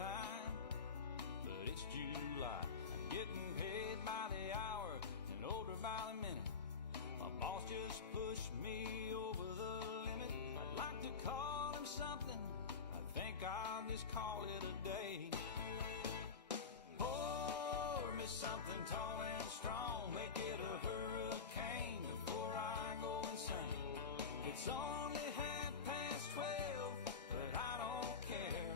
time, but it's July. I'm getting paid by the hour and older by the minute. My boss just pushed me over the limit. I'd like to call him something, I think I'll just call it a day. Pour me something tall and strong, make it a hurricane before I go insane. It's only 12:30, but I don't care.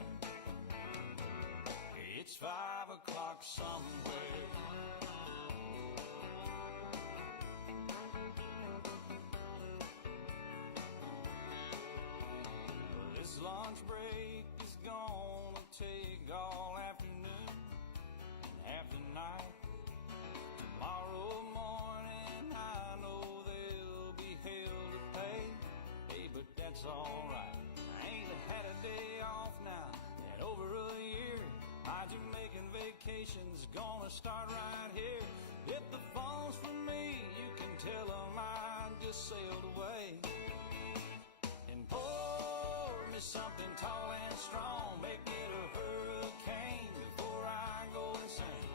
It's 5 o'clock somewhere. This lunch break is gonna take all afternoon and half the night. Tomorrow morning I know there'll be hell to pay. Hey, but that's alright. I ain't had a day off now in over a year. My Jamaican vacation's gonna start right here. If the phone's for me, you can tell them I just sailed away. And pour me something tall and strong, make it a hurricane before I go insane.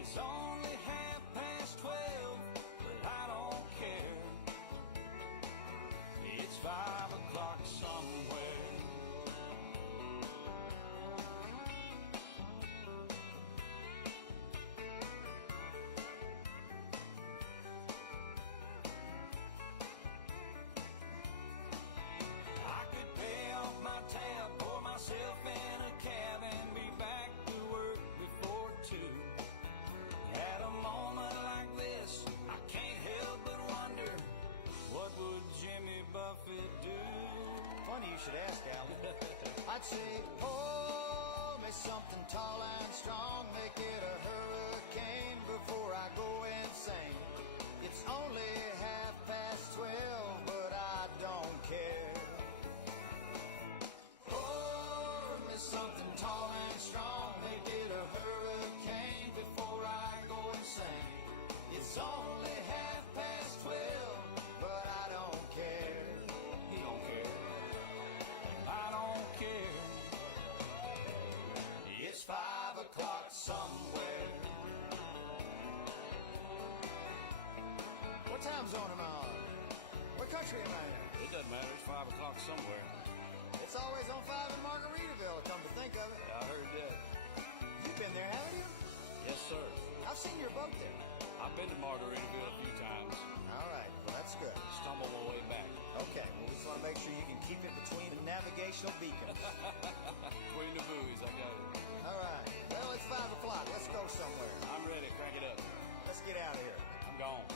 It's only 12:30, but I don't care. It's 5 o'clock somewhere. I could pay off my tab, pour myself in a cab and be back to work before 2. At a moment like this, I can't help but wonder, what would Jimmy Buffett do? Funny you should ask, Alan. I'd say, pour me something tall and strong, make it a hurricane before I go insane. It's only 12:30, but I don't care. Pour me something tall and strong, make it a hurricane before I go insane. It's only 12:30, but I don't care. He don't care. I don't care. It's 5 o'clock somewhere. What time zone am I on? What country am I in? It doesn't matter. It's 5 o'clock somewhere. It's always on 5 in Margaritaville, come to think of it. I heard that. You've been there, haven't you? Yes, sir. I've seen your boat there. I've been to Margaritaville a few times. All right, well, that's good. Stumbled my way back. Okay, well, we just want to make sure you can keep it between the navigational beacons. Between the buoys, I got it. All right, well, it's 5 o'clock. Let's go somewhere. I'm ready. Crank it up. Let's get out of here. I'm gone.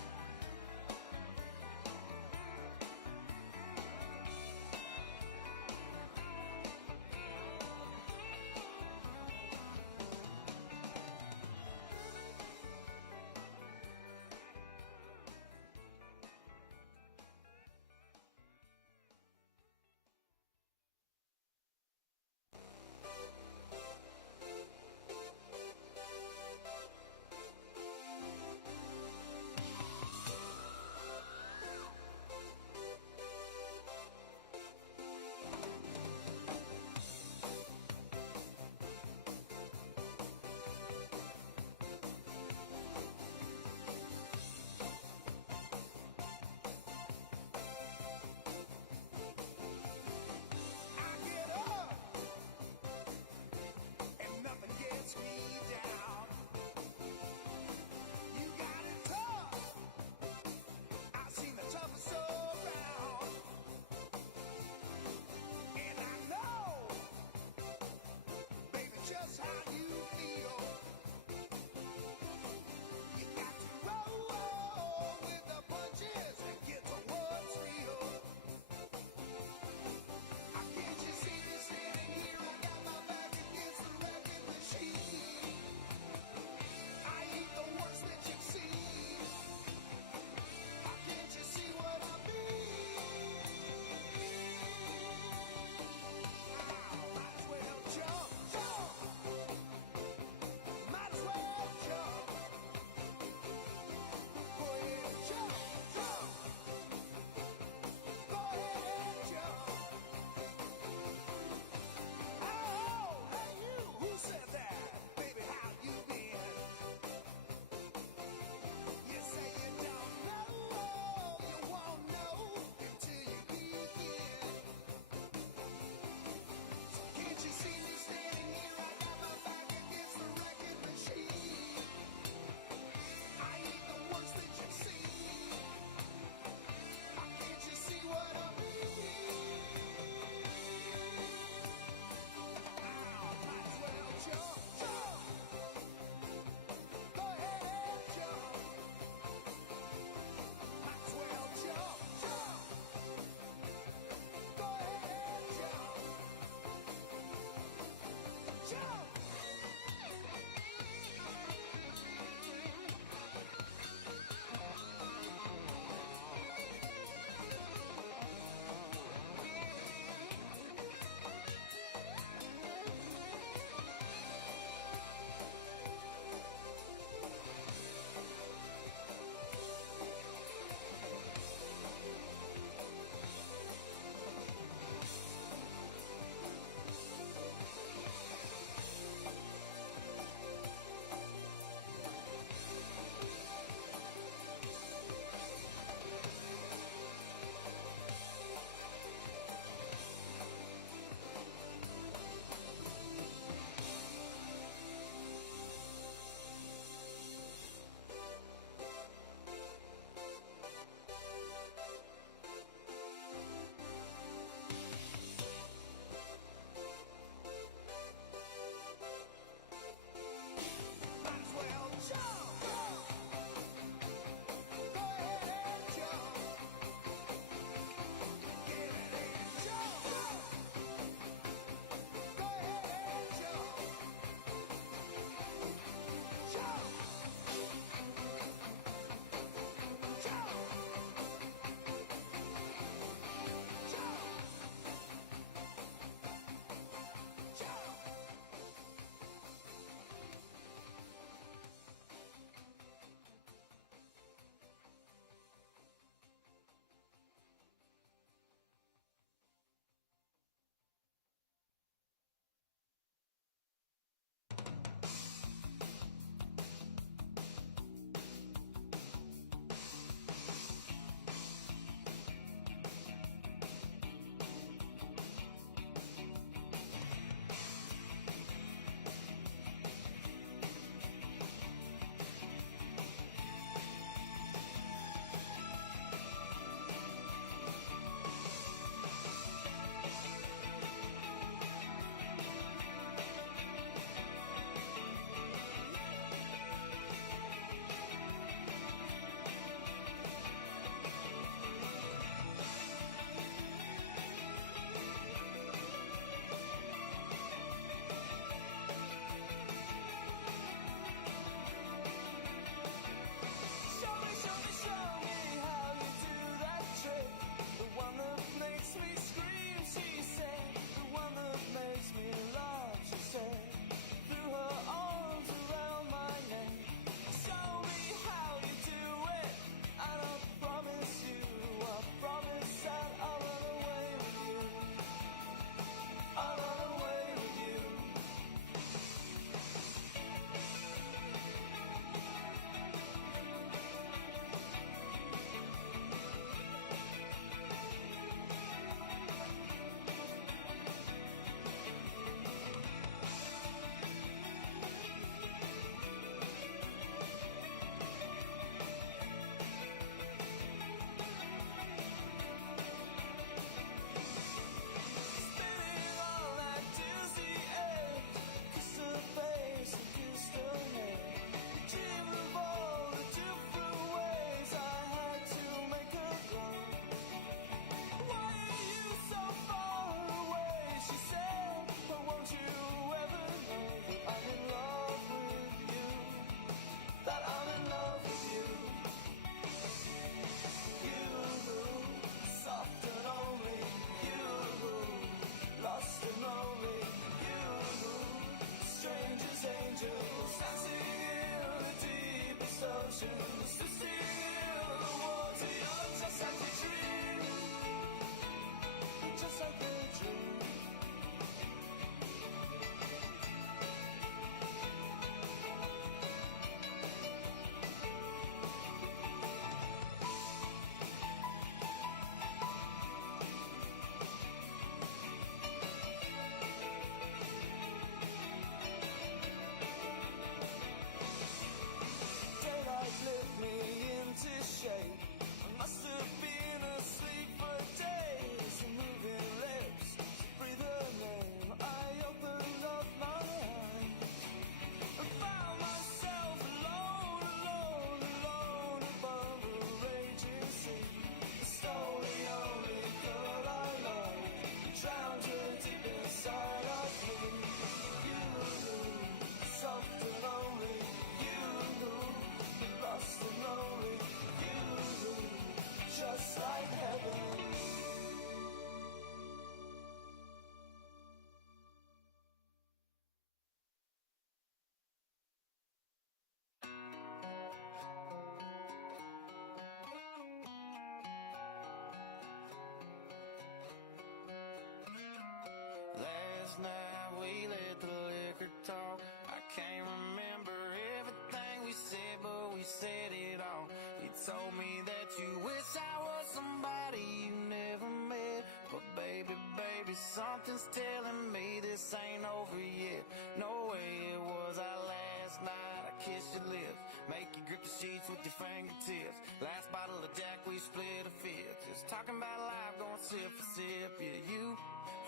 last night we let the liquor talk. I can't remember everything we said, but we said it all. You told me that you wish I was somebody you never met. But baby, baby, something's telling me this ain't over yet. No way it was our last night. I kissed your lips, make you grip the sheets with your fingertips. Last bottle of Jack, we split a fifth. Just talking about life, going sip for sip. Yeah, you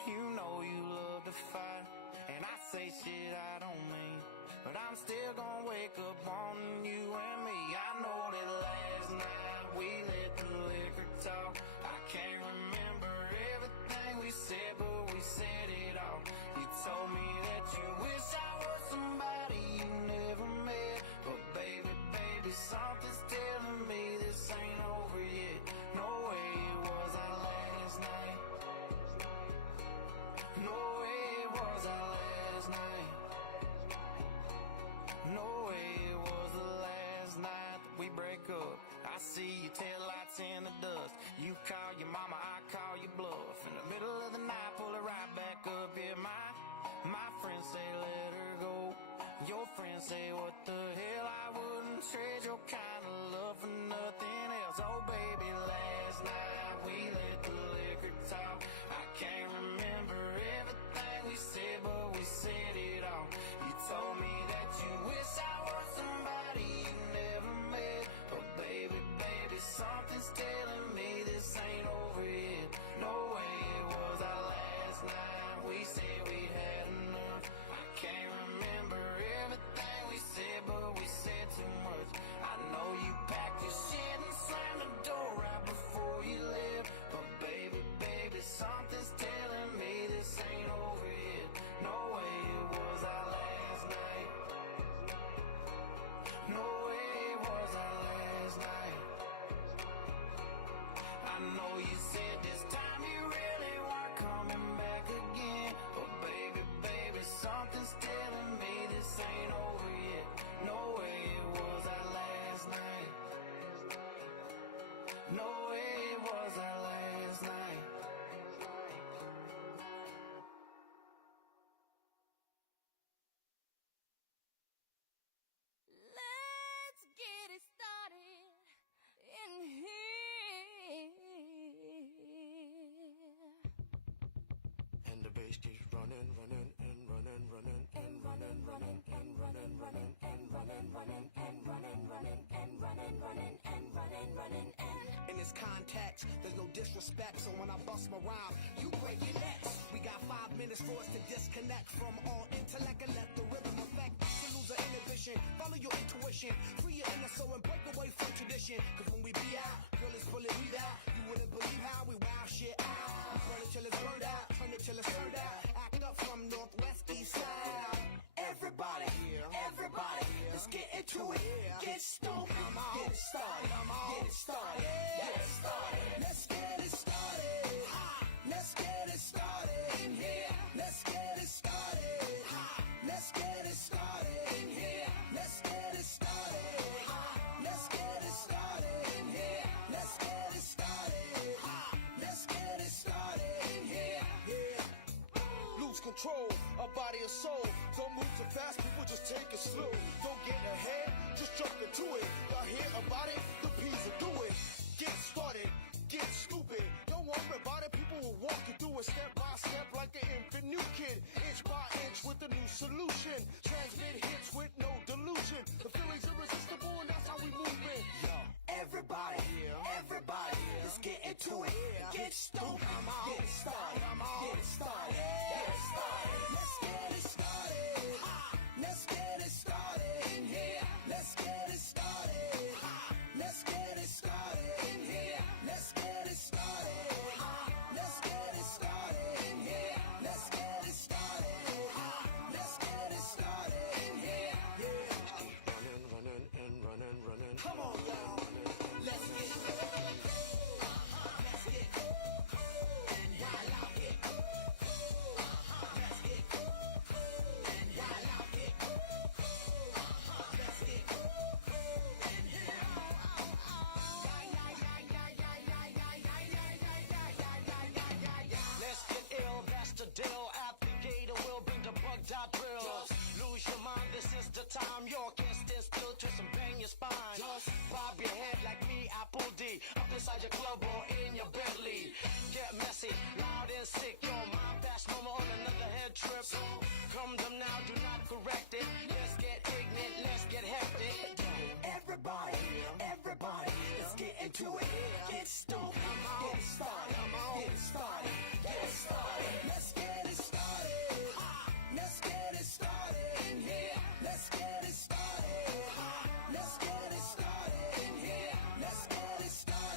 know you love to fight, and I say shit I don't mean, but I'm still gonna wake up on you and me. I know that last night we let the liquor talk. I can't remember everything we said, but we said it all. You told me that you wish I was somebody you never met. But baby, baby, something's telling me this ain't over yet. No way it was our last night. No way it was our last night. No way it was the last night that we break up. I see your taillights in the dust. You call your mama, I call your bluff. In the middle of the night, pull it right back up. Yeah, my friends say let her go. Your friends say what the hell, I wouldn't trade your kind of love for nothing else. Oh baby, last night we let the liquor talk. I can't remember everything we said, but we said it all. You told me that you wish I was somebody you never met. But baby, baby, something's telling me this ain't over yet. No way it was our last night. We said we had enough. I can't remember everything we said, but we said too much. I know you packed your shit and slammed the door right before you left. But baby, baby, something's telling me this ain't over yet. No way it was our last night. No way it was our last night. I know you said this time you really weren't coming back again. But baby, baby, something's telling me this ain't over yet. No way it was our last night. No way it was our last night. Let's get it started in here. And the bass keeps running, running, and running, running, and running, running, and running, running, and running, running, and running, running, and running, running, and running, running, and. In this context, there's no disrespect, so when I bust my rhyme, you break your necks. We got 5 minutes for us to disconnect from all intellect and let the rhythm affect. To lose the inhibition, follow your intuition, free your inner soul and break away from tradition. Cause when we be out, girl, it's bullet weed out. You wouldn't believe how we wow shit out. We burn it till it's burned out, turn it till it's turned out. Act up from northwest, east side. Everybody, everybody, let's get into it. Get stoked, get it started, get it started, get it started. Let's get it started. Let's get it started in here. Let's get it started. Let's get it started in here. Let's get it started. Let's get it started in here. Let's get it started. Let's get it started in here. Yeah. Lose control of body and soul. Don't move too fast, people just take it slow. Don't get ahead, just jump into it. Y'all hear about it? The P's will do it. Get started, get stupid. Don't worry about it, people will walk you through it step by step like an infant new kid. Inch by inch with a new solution. Transmit hits with no delusion. The feeling's irresistible and that's how we move it. Yo. Everybody, everybody, let's get into it. Get stoked, get it started, get it started, get it started. Let's get it started. Let's get it started in here. Let's get it started. Let's get it started in here. Let's get it started. Let's get it started in here. Let's get it started. Let's get it started in here. Yeah. Running, running, and running, running. Come on, y'all. Let's get it. Let's get it. And inside your club or in your Bentley. Get messy, loud and sick, your mind fast, no more on another head trip. So come them now, do not correct it. Let's get ignorant, let's get hectic. Everybody, everybody, let's get into it. Get stoked, get started, get started, get started. Let's get it started. Let's get it started in here. Let's get it started. Let's get it started in here. Let's get it started.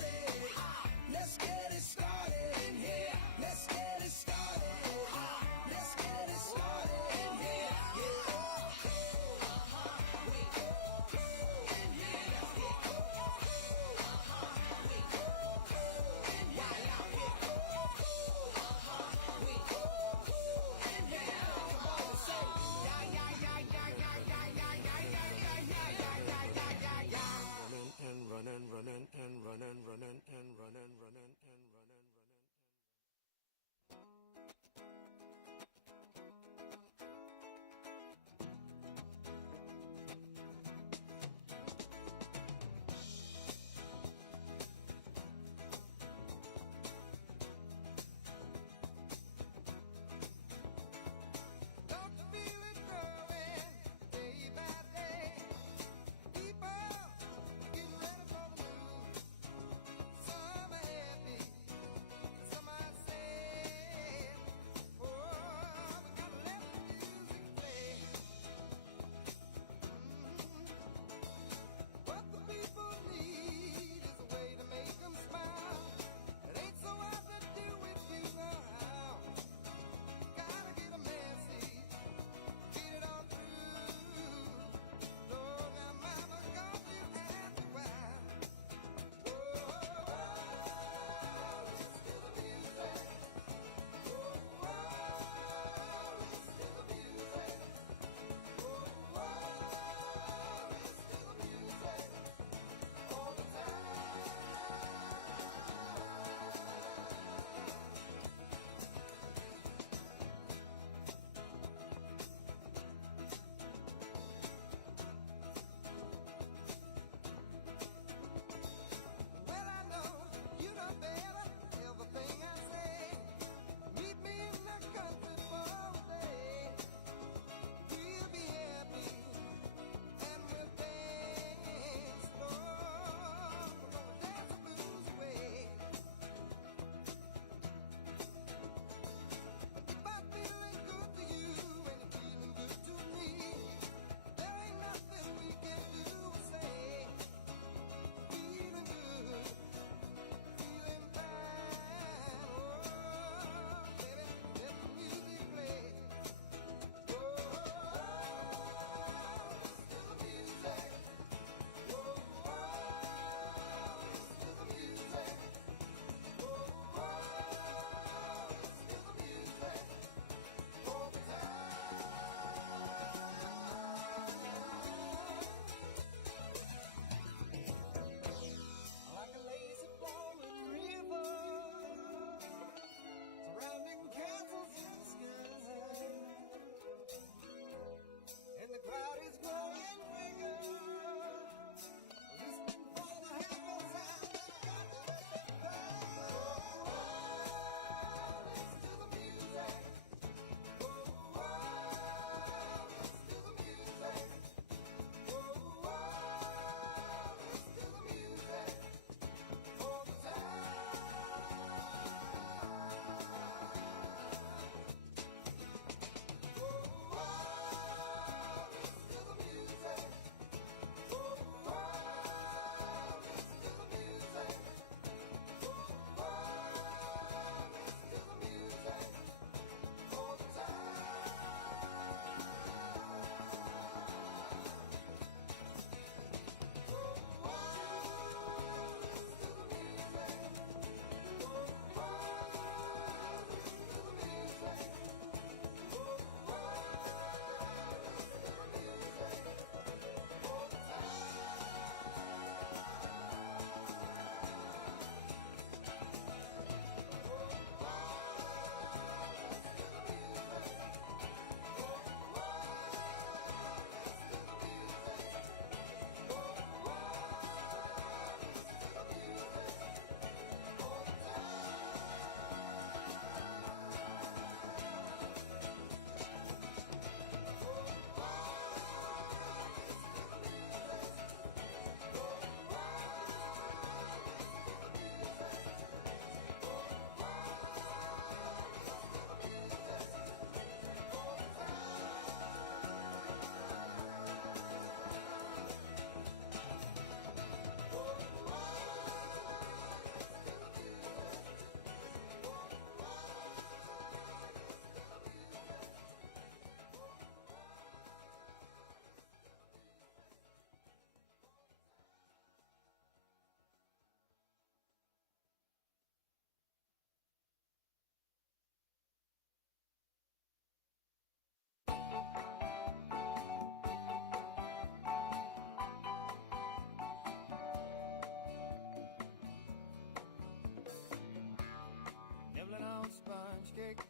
sponge cake,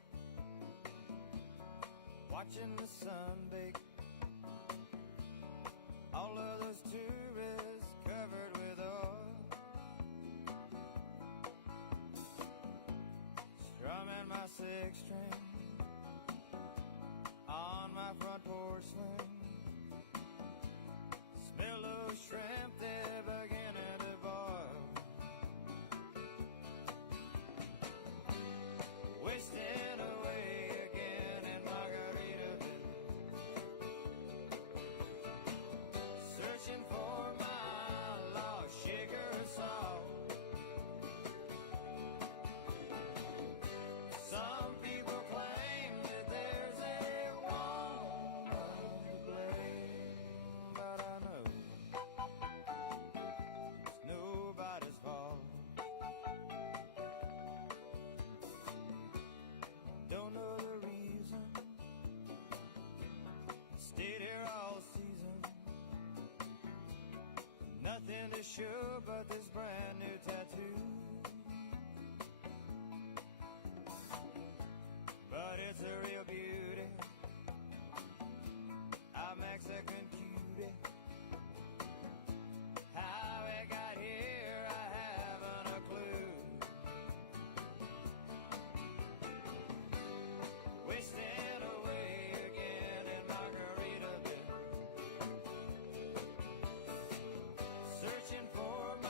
watching the sun bake. All of those tourists covered with oil, strumming my six string on my front porch swing. Smell those shrimp, they're beginning to boil. Wasting away again in Margaritaville, searching for my lost sugar and salt. Some people claim that there's a woman to blame, but I know it's nobody's fault. Don't know the reason, stayed here all season. Nothing to show but this brand new tattoo. But it's a real beauty, a Mexican cutie. How it got here, I haven't a clue. Wasting away again in Margaritaville, searching for my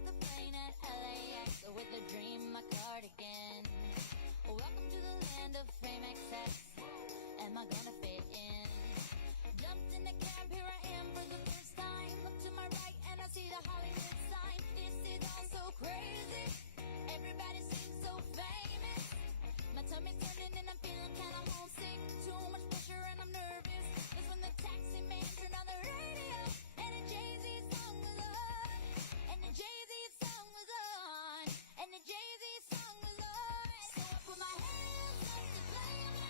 off the plane at LAX with a dream, my cardigan. Welcome to the land of fame excess. Am I gonna fit in? Jumped in the cab, here I am for the first time. Look to my right and I see the Hollywood sign. This is all so crazy. Everybody seems so famous. My tummy's turning and I'm feeling kinda homesick. Too much pressure and I'm nervous. That's when the taxi man turned on the radio and the Jay-Z song was on. And the Jay-Z song was on. And the Jay-Z song was on. So I put my hands up to play.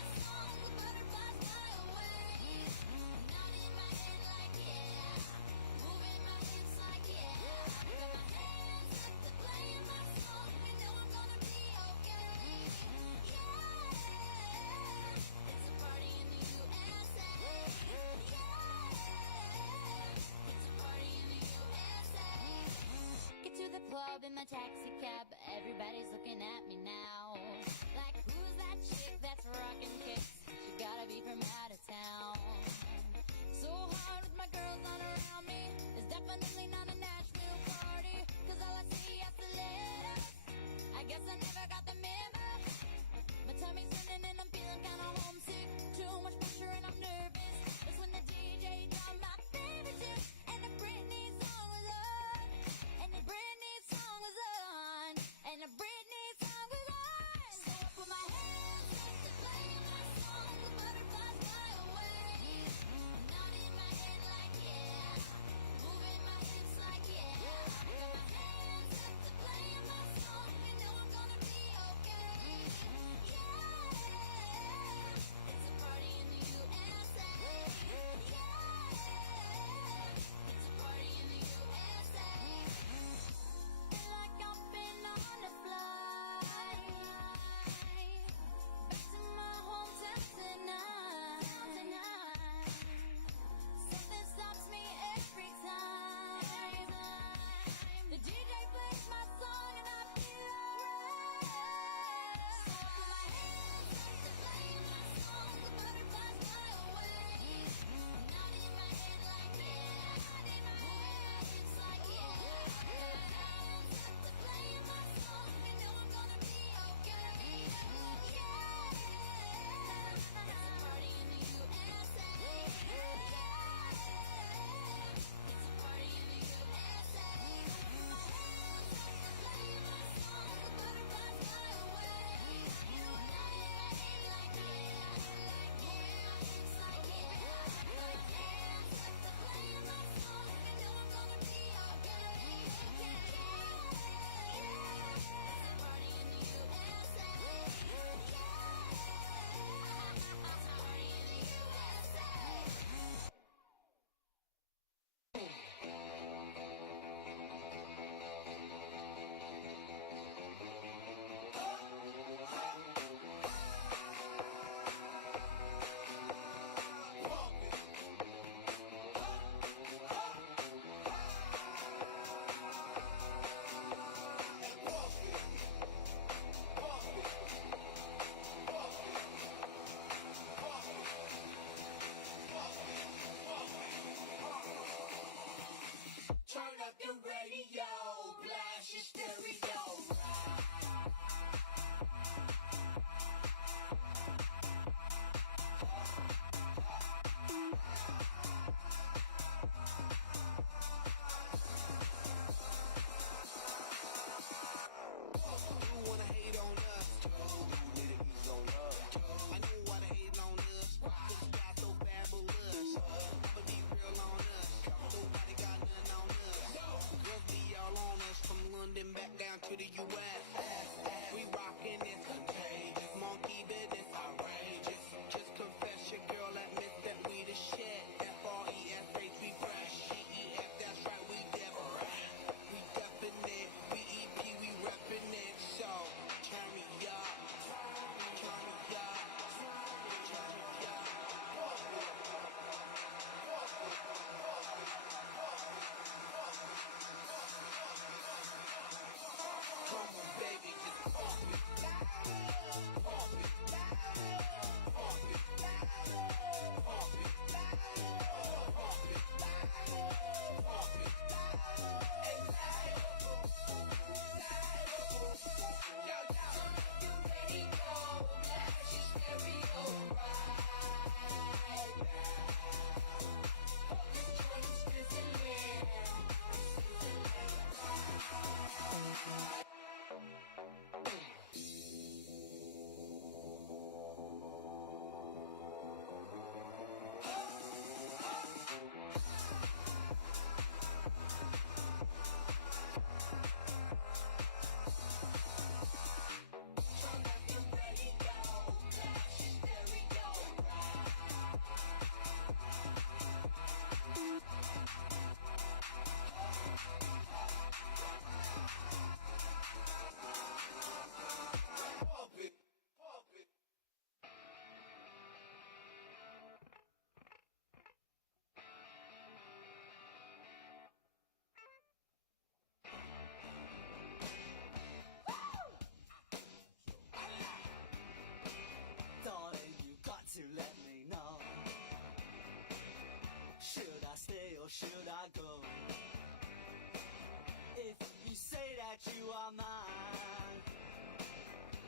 you are mine.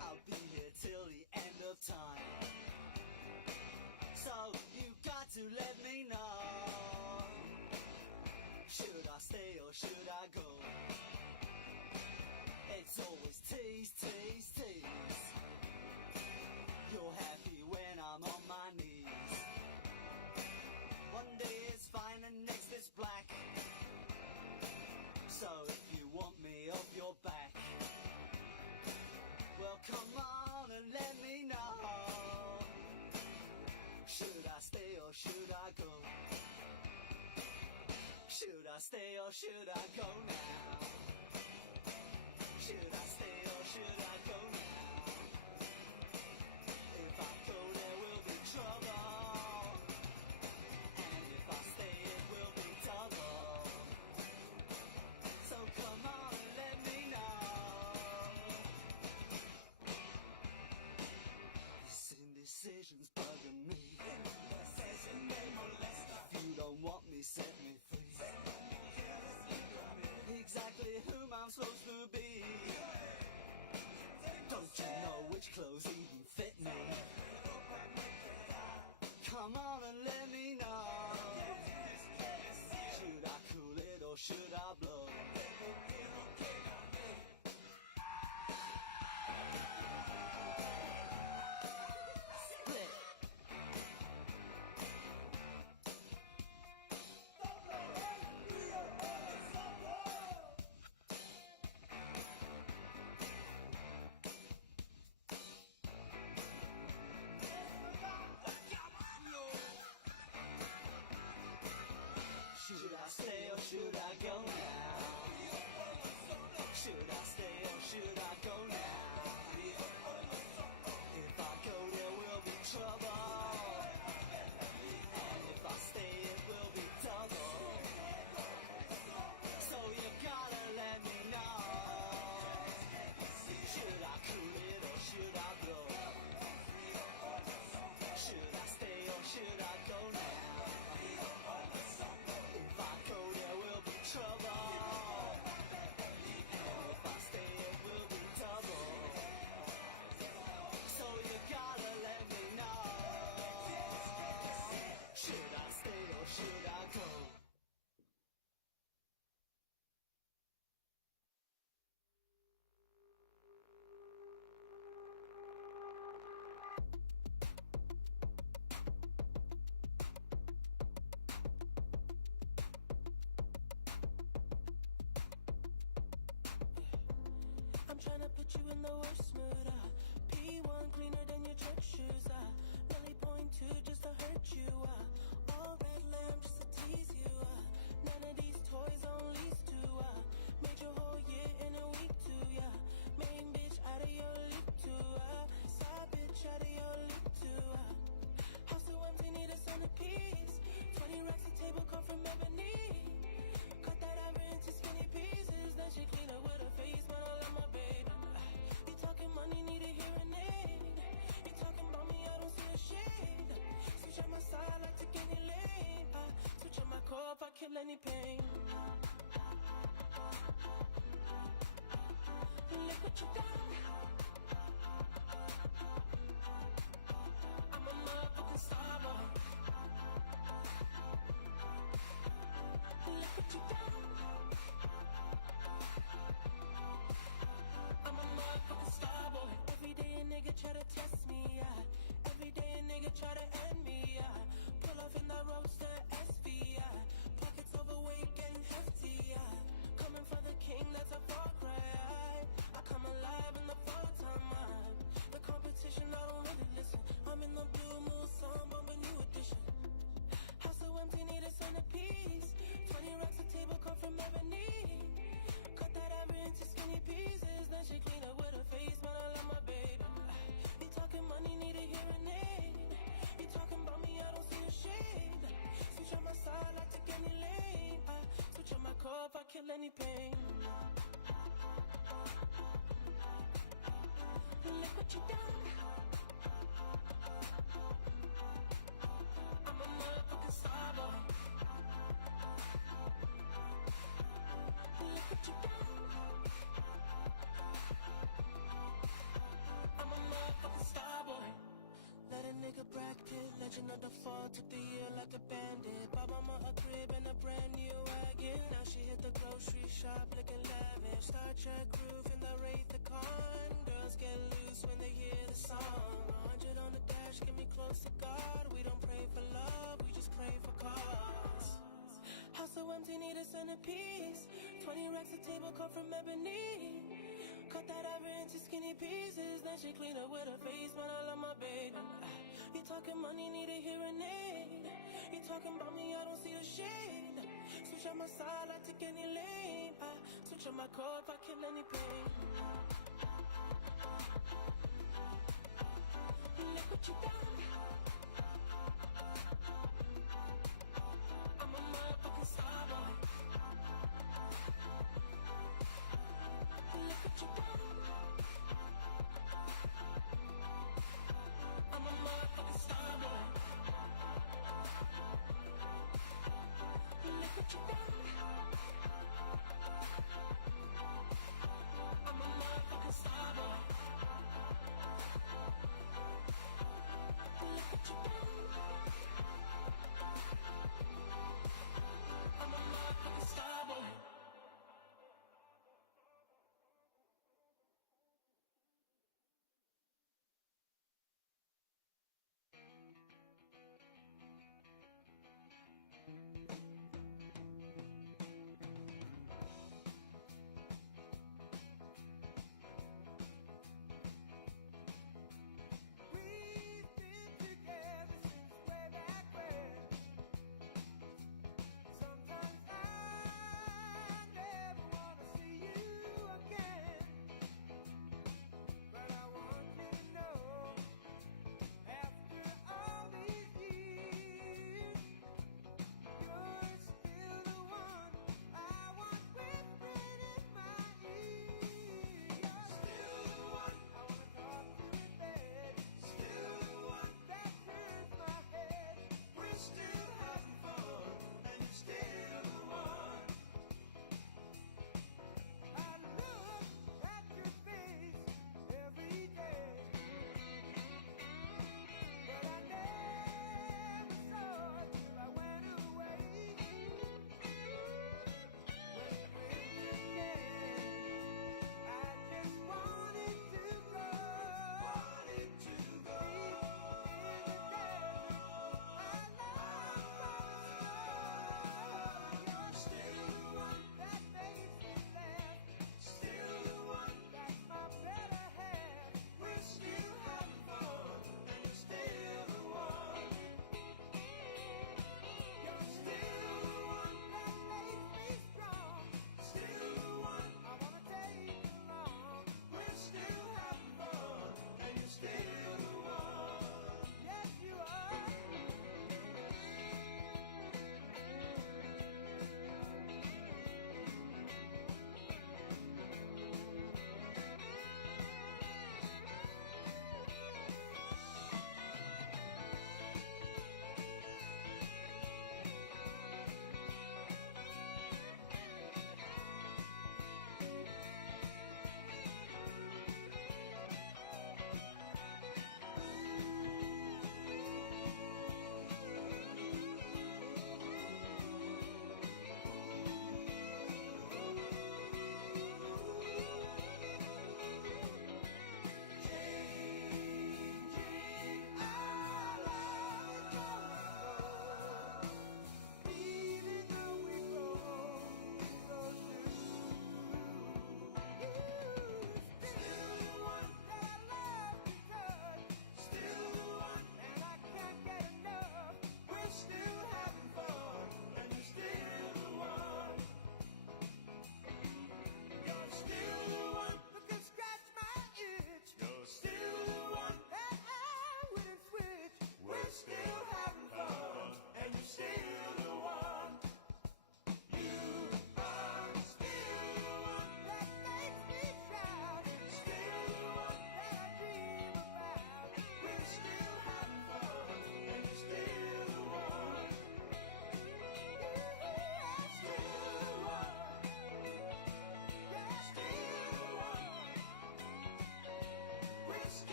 I'll be here till the end of time. So you got to let me know. Should I stay or should I go? It's always tease, tease, tease. You're happy when I'm on my knees. One day it's fine and next it's black. So if you want me off your back, well come on and let me know. Should I stay or should I go? Should I stay or should I go now? Should I stay or should I go now? If I go there will be trouble, and if I stay it will be double. So come on and let me know. This indecision's bugging me. If you don't want me, set me free. Exactly whom I'm supposed to be. Don't you know which clothes even fit me? Come on and let me know. Should I cool it or should I blow? Split. Should I stay or should I go now? Should I stay or should I go now? If I go there will be trouble, and if I stay it will be double. So you gotta let me know. Should I cool it or should I blow? Should I stay or should I go now? If I go there will be trouble, and if I stay it will be double. So you gotta let me know. Should I stay or should I go? I'm tryna put you in the worst mood. P1 cleaner than your church shoes. Nelly point two just to hurt you. All red lamb just to tease you. None of these toys on lease to. Made your whole year in a week too. Yeah, main bitch out of your league too. Side bitch out of your league too. House so empty, need a centerpiece. 20 racks a table come from ebony. Cut that ever into skinny pieces. Then she clean up with her face, man, I love my baby. You talking money, need a hearing aid. You talking about me, I don't see a shade. Switch on my side, like to any lane. Switch on my core if I kill any pain. Look what you done. I'm a motherfucking star boy. Look what you done. I'm a motherfucking star boy. Every day a nigga try to test me, yeah. Every day a nigga try to end me, yeah. Pull off in the roadster SV, yeah. Pockets overweight, getting hefty, yeah. Coming for the king, that's a far cry. I come alive in the fall time, the competition, I don't really listen. I'm in the blue moon song, bumping new edition. House so empty, need a centerpiece. 20 racks a table come from ebony. Cut that ever into skinny pieces. Then she clean up with her face, man, I love my baby. You talking money, need a hearing aid. You talking about me, I don't see a shade. Switch on my side, like to any lane. Switch on my core if I kill any pain. Look what you done. I'm a motherfucking star boy. Look what you done. Legend of the fall, took the year like a bandit. Bought mama a crib and a brand new wagon. Now she hit the grocery shop looking lavish. Star Trek roof in the Wraith the Con. Girls get loose when they hear the song. 100 on the dash, get me close to God. We don't pray for love, we just pray for cause. House so empty, need a centerpiece. 20 racks of table cut from ebony. Cut that ever into skinny pieces. Then she clean up with her face, man, I love my baby. You talking money, need a hearing aid. You talking about me, I don't see a shade. Switch on my side, I take any lane. I switch on my code, if I kill any pain. Look what you done. I'm a motherfucking star boy. Look what you done. I'm a motherfucking star boy. Look what you done. I'm a motherfucking star boy. Look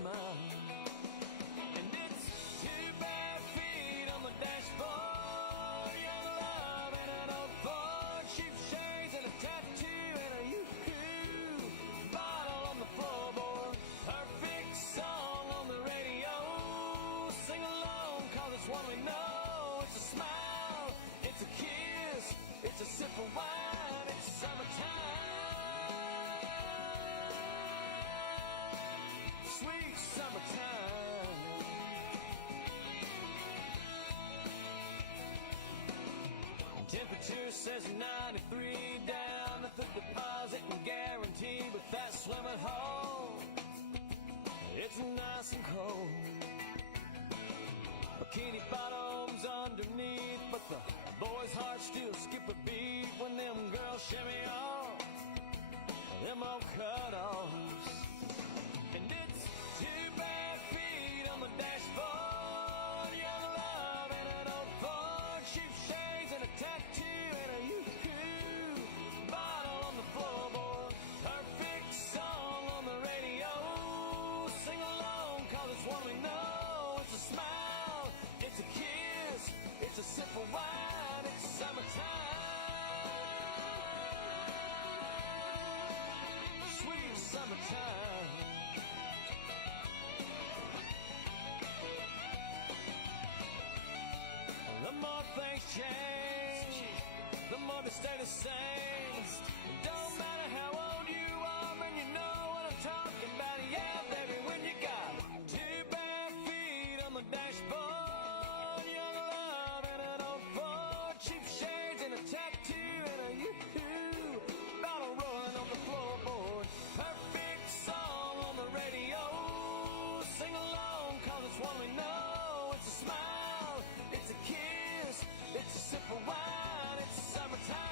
smile. And it's two bare feet on the dashboard, young love and an old Ford, cheap shades and a tattoo and a yoo-hoo bottle on the floorboard. Perfect song on the radio, sing along 'cause it's one we know. It's a smile, it's a kiss, it's a sip of wine, it's summertime. Sweet summertime. Temperature says 93 down at the deposit and guarantee, but that swimming hole, it's nice and cold. Bikini bottoms underneath, but the boys' hearts still skip a beat when them girls shimmy off them old cut-offs. And it's two bare feet on the dashboard, young love and an old Ford, cheap shades and a tattoo and a yoo-hoo bottle on the floorboard. Perfect song on the radio, sing along 'cause it's one we know. It's a smile, it's a kiss, it's a sip of wine, it's summertime. Sweet summertime. The more things change, the more they stay the same. Don't matter how old you are, and you know what I'm talking about. Yeah, baby, when you got two bare feet on the dashboard, young love and an old Ford, cheap shades and a tattoo and a yoo-hoo bottle rolling on the floorboard. Perfect song on the radio, sing along 'cause it's one we know. It's a smile, it's a kiss, it's a sip of wine, it's summertime.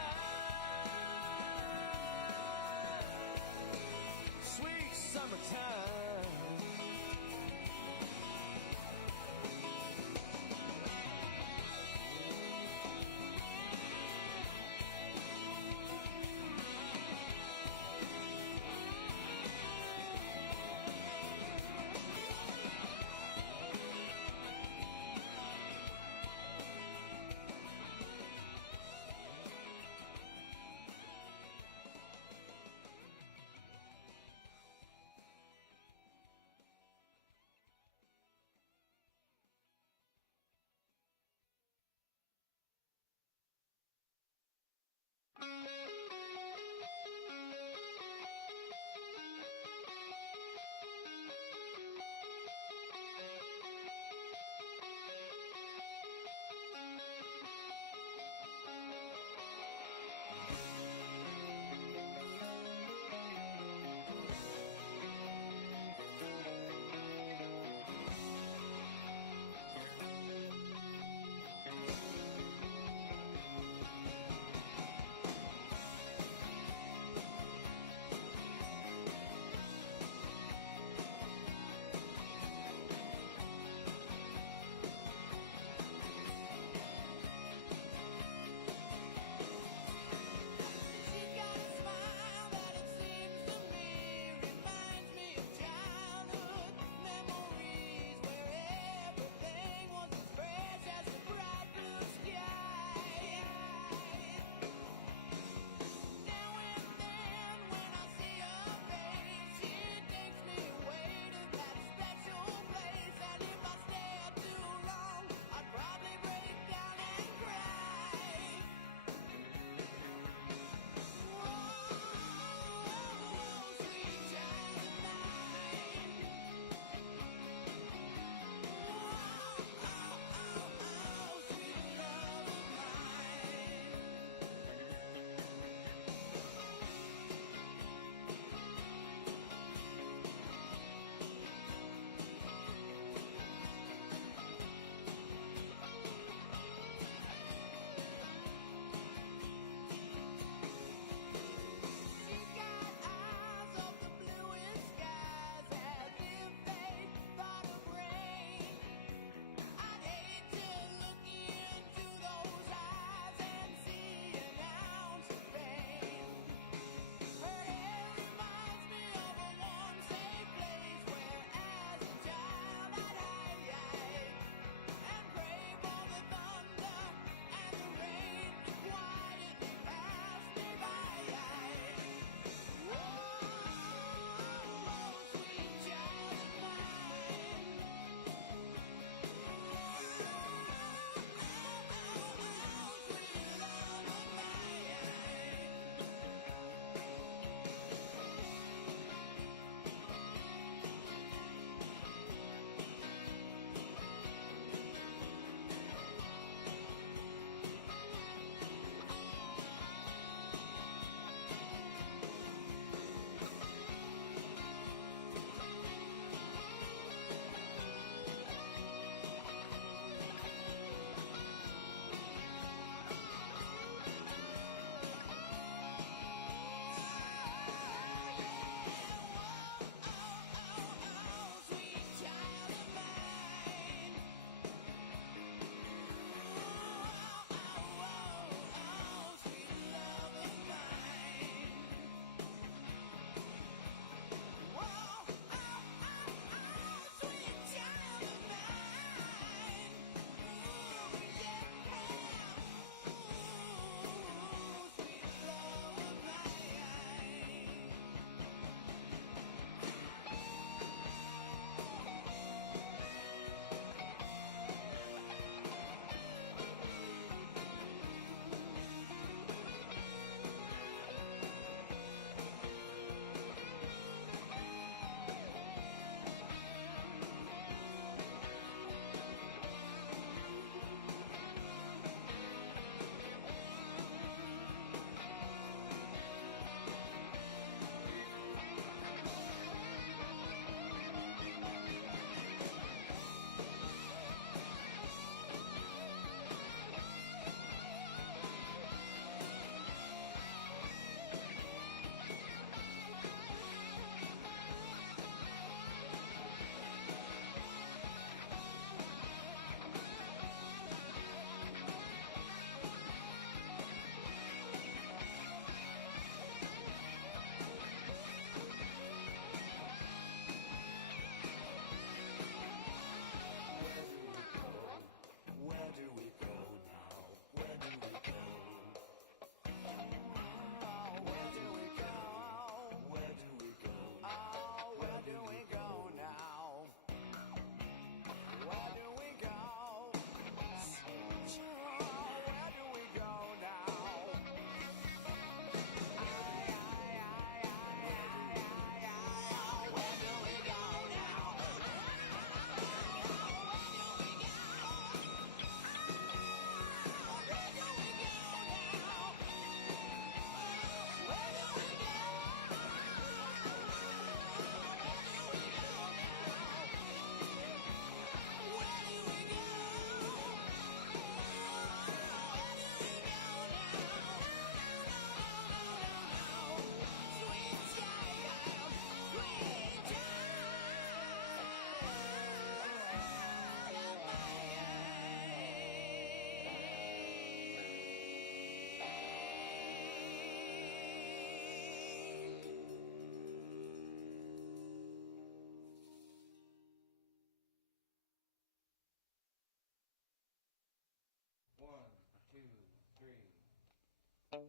Big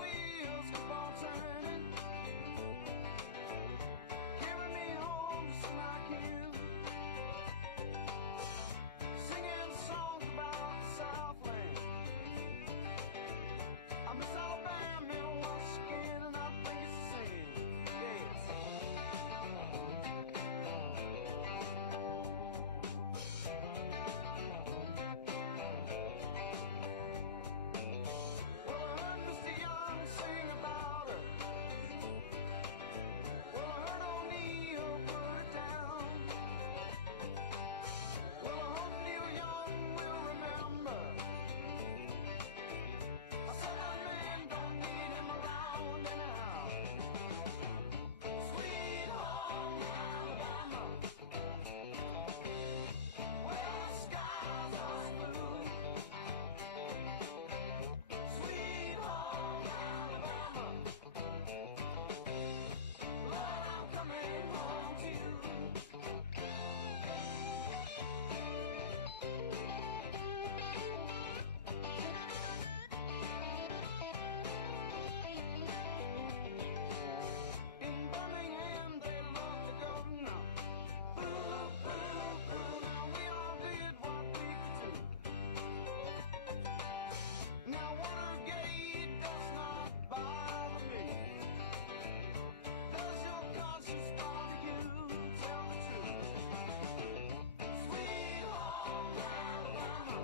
wheels keep on turning, carry me home just like you. Singing songs about the Southland. I miss Alabama once again, and I think it's the same. Yes. Well, I heard Mr. Young sing about her. Well, I heard O'Neill put it down. Well, I hope Neil Young will remember. I said that man don't need him around anyhow. Sweet home Alabama, where the skies are blue. Sweet home Alabama, Lord, I'm coming home to you. In Birmingham they love to go now. Boo, boo, boo, now we all did what we could do. Now Watergate does not bother me. Does your conscience bother you? Tell the truth. Sweet home Alabama,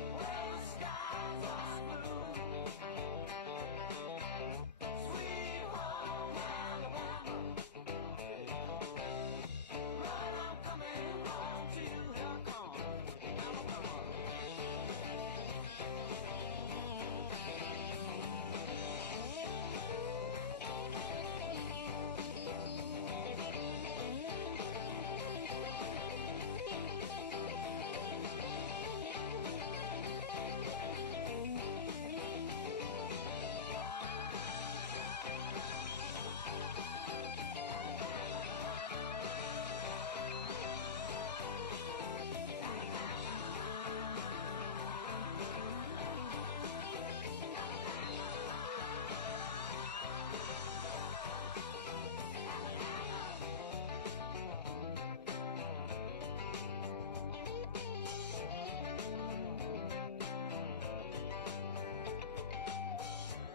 where the skies are blue. Sweet home Alabama, Lord, I'm coming home to you. Here I come, Alabama.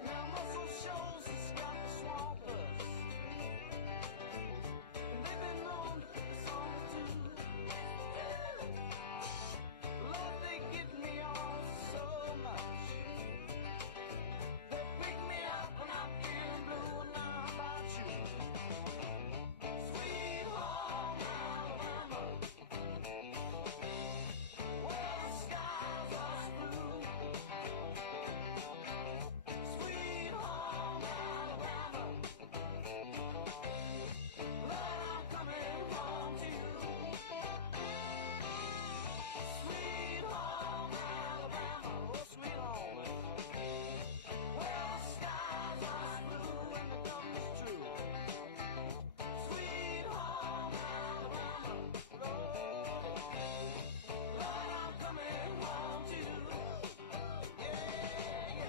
Now Muscle Shoals has got the swampers, and they've been known to pick us on too. Lord, they get me on so much. They pick me up when I'm feeling blue, and now how about you? Sweet home Alabama, where the skies are blue. Sweet home Alabama, Lord, I'm coming home to you. Sweet home Alabama, oh sweet home, where the skies are blue and the gum is true. Sweet home Alabama, Lord, I'm coming home to you. Yeah, yeah.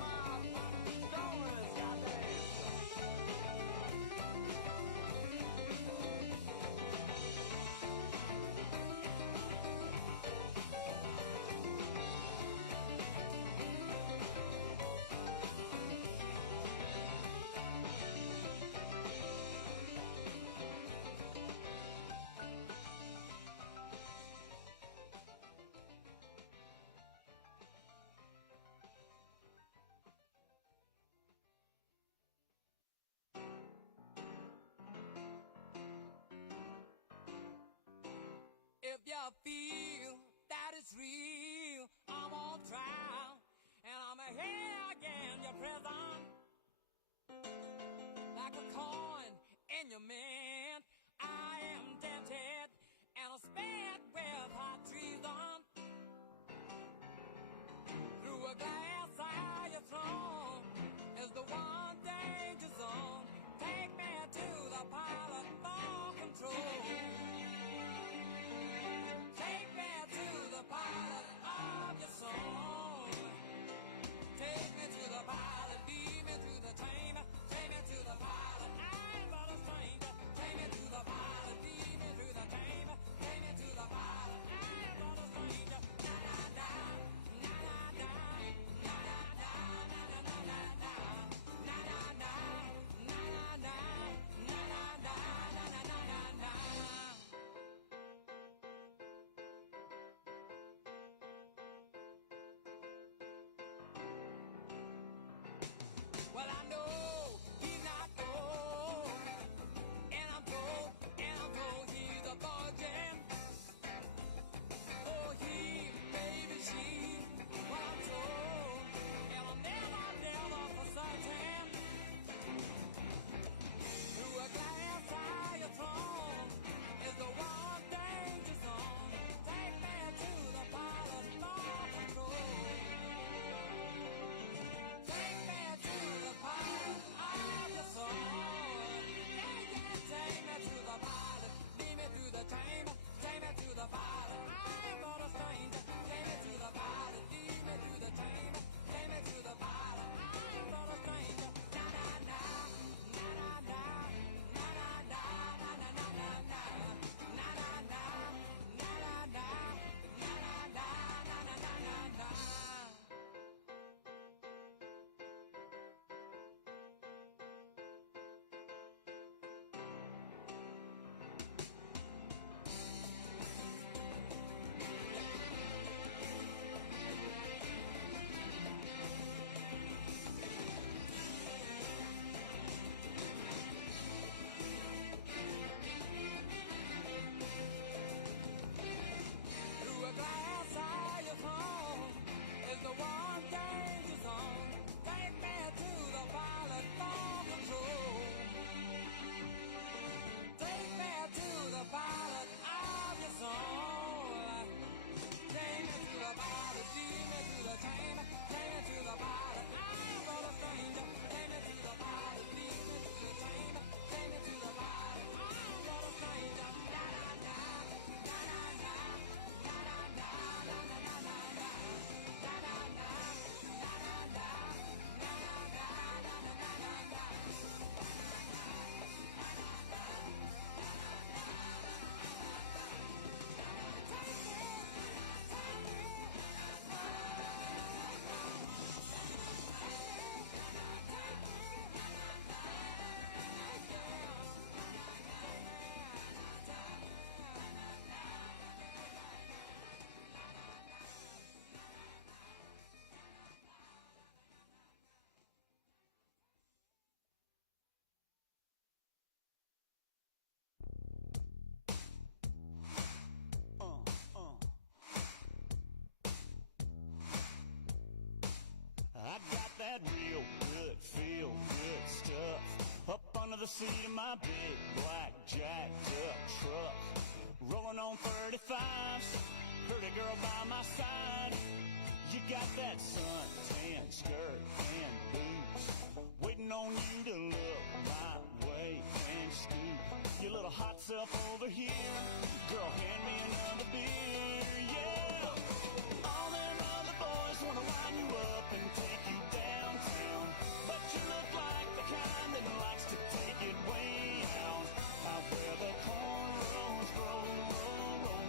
My dollars, goddamn. If you feel that it's real, I'm on trial, and I'm here again, your prison. Like a coin in your mint, I am dancing that real good, feel good stuff up under the seat of my big black jacked up truck. Rolling on 35s, pretty girl by my side. You got that suntan skirt and boots, waiting on you to look my way and scoot your little hot self over here. Girl, hand me another beer, yeah. All them other boys wanna wind you up and take you downtown, but you look like the kind that likes to take it way out. Out where the cornrows roll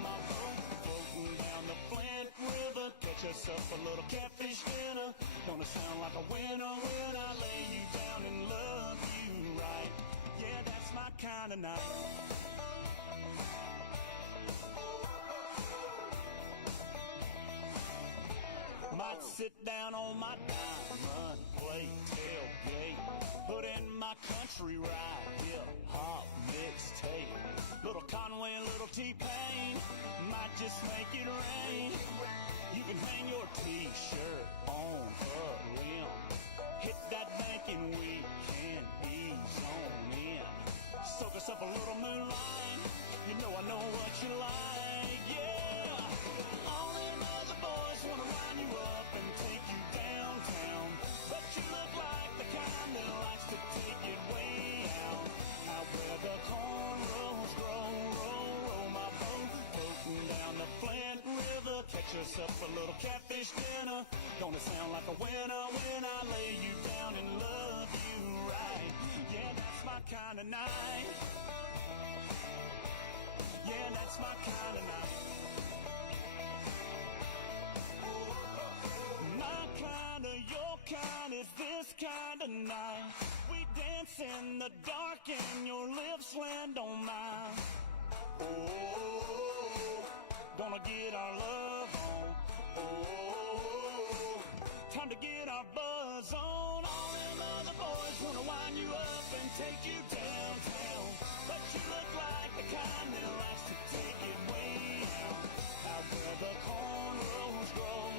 my boat, floating down the Flint River. Catch us up a little catfish dinner. Gonna sound like a winner when I lay you down and love you right. Yeah, that's my kind of night. Might sit down on my diamond plate tailgate, put in my country ride, hip-hop mixtape. Little Conway, little T-Pain, might just make it rain. You can hang your T-shirt on a limb. Hit that bank and we can ease on in. Soak us up a little moonlight. You know I know what you like, yeah. All them other boys wanna wind you up and take you downtown, but you look like the kind that likes to take it way out. Out where the cornrows roll my boat, floating down the Flint River. Catch us up a little catfish dinner. Gonna sound like a winner when I lay you down and love you right. Yeah, that's my kind of night. Yeah, that's my kind of night. My kind of, your kind is this kind of night. We dance in the dark and your lips land on mine. Oh, gonna get our love on. Oh, time to get our buzz on. All them other boys wanna wind you up and take you downtown, but you look like the kind that likes to take it way out. Out where the cornrows roll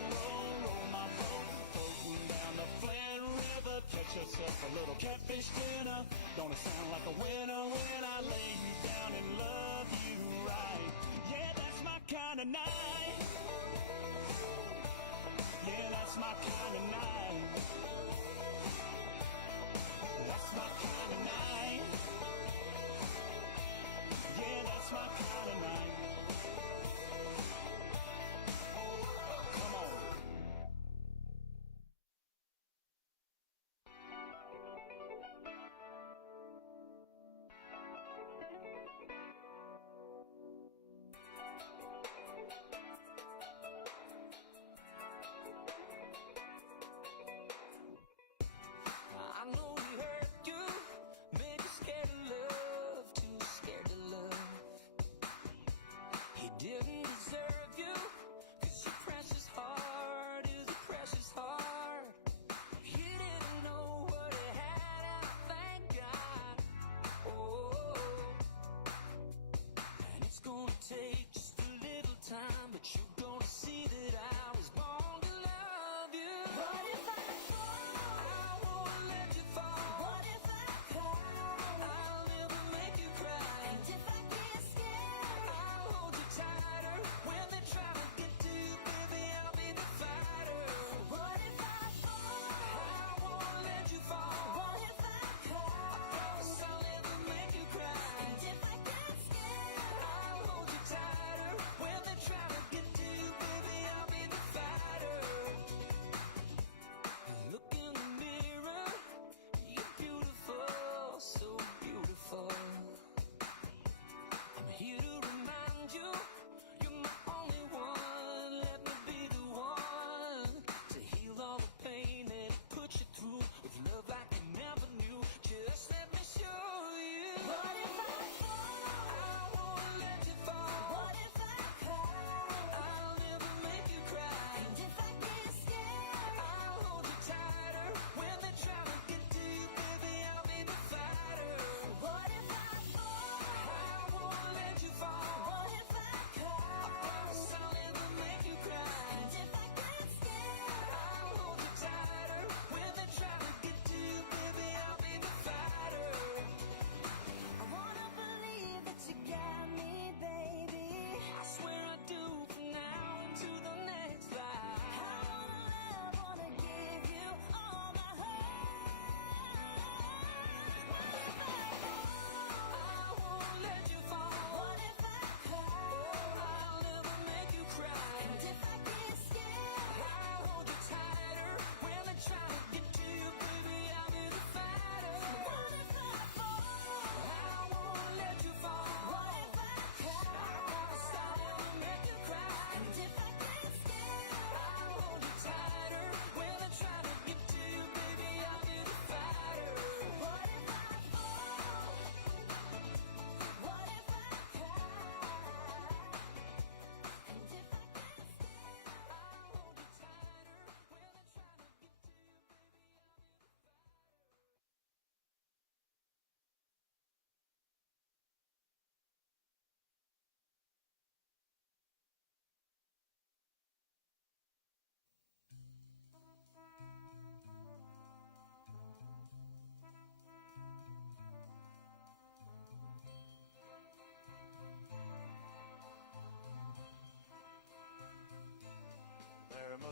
my boat, floating down the Flint River. Catch us up a little catfish dinner. Gonna sound like a winner when I lay you down and love you right. Yeah, that's my kind of night. Yeah, that's my kind of night. That's my kind of night. Yeah, that's my kind of night. Come on. I know he hurt you, made you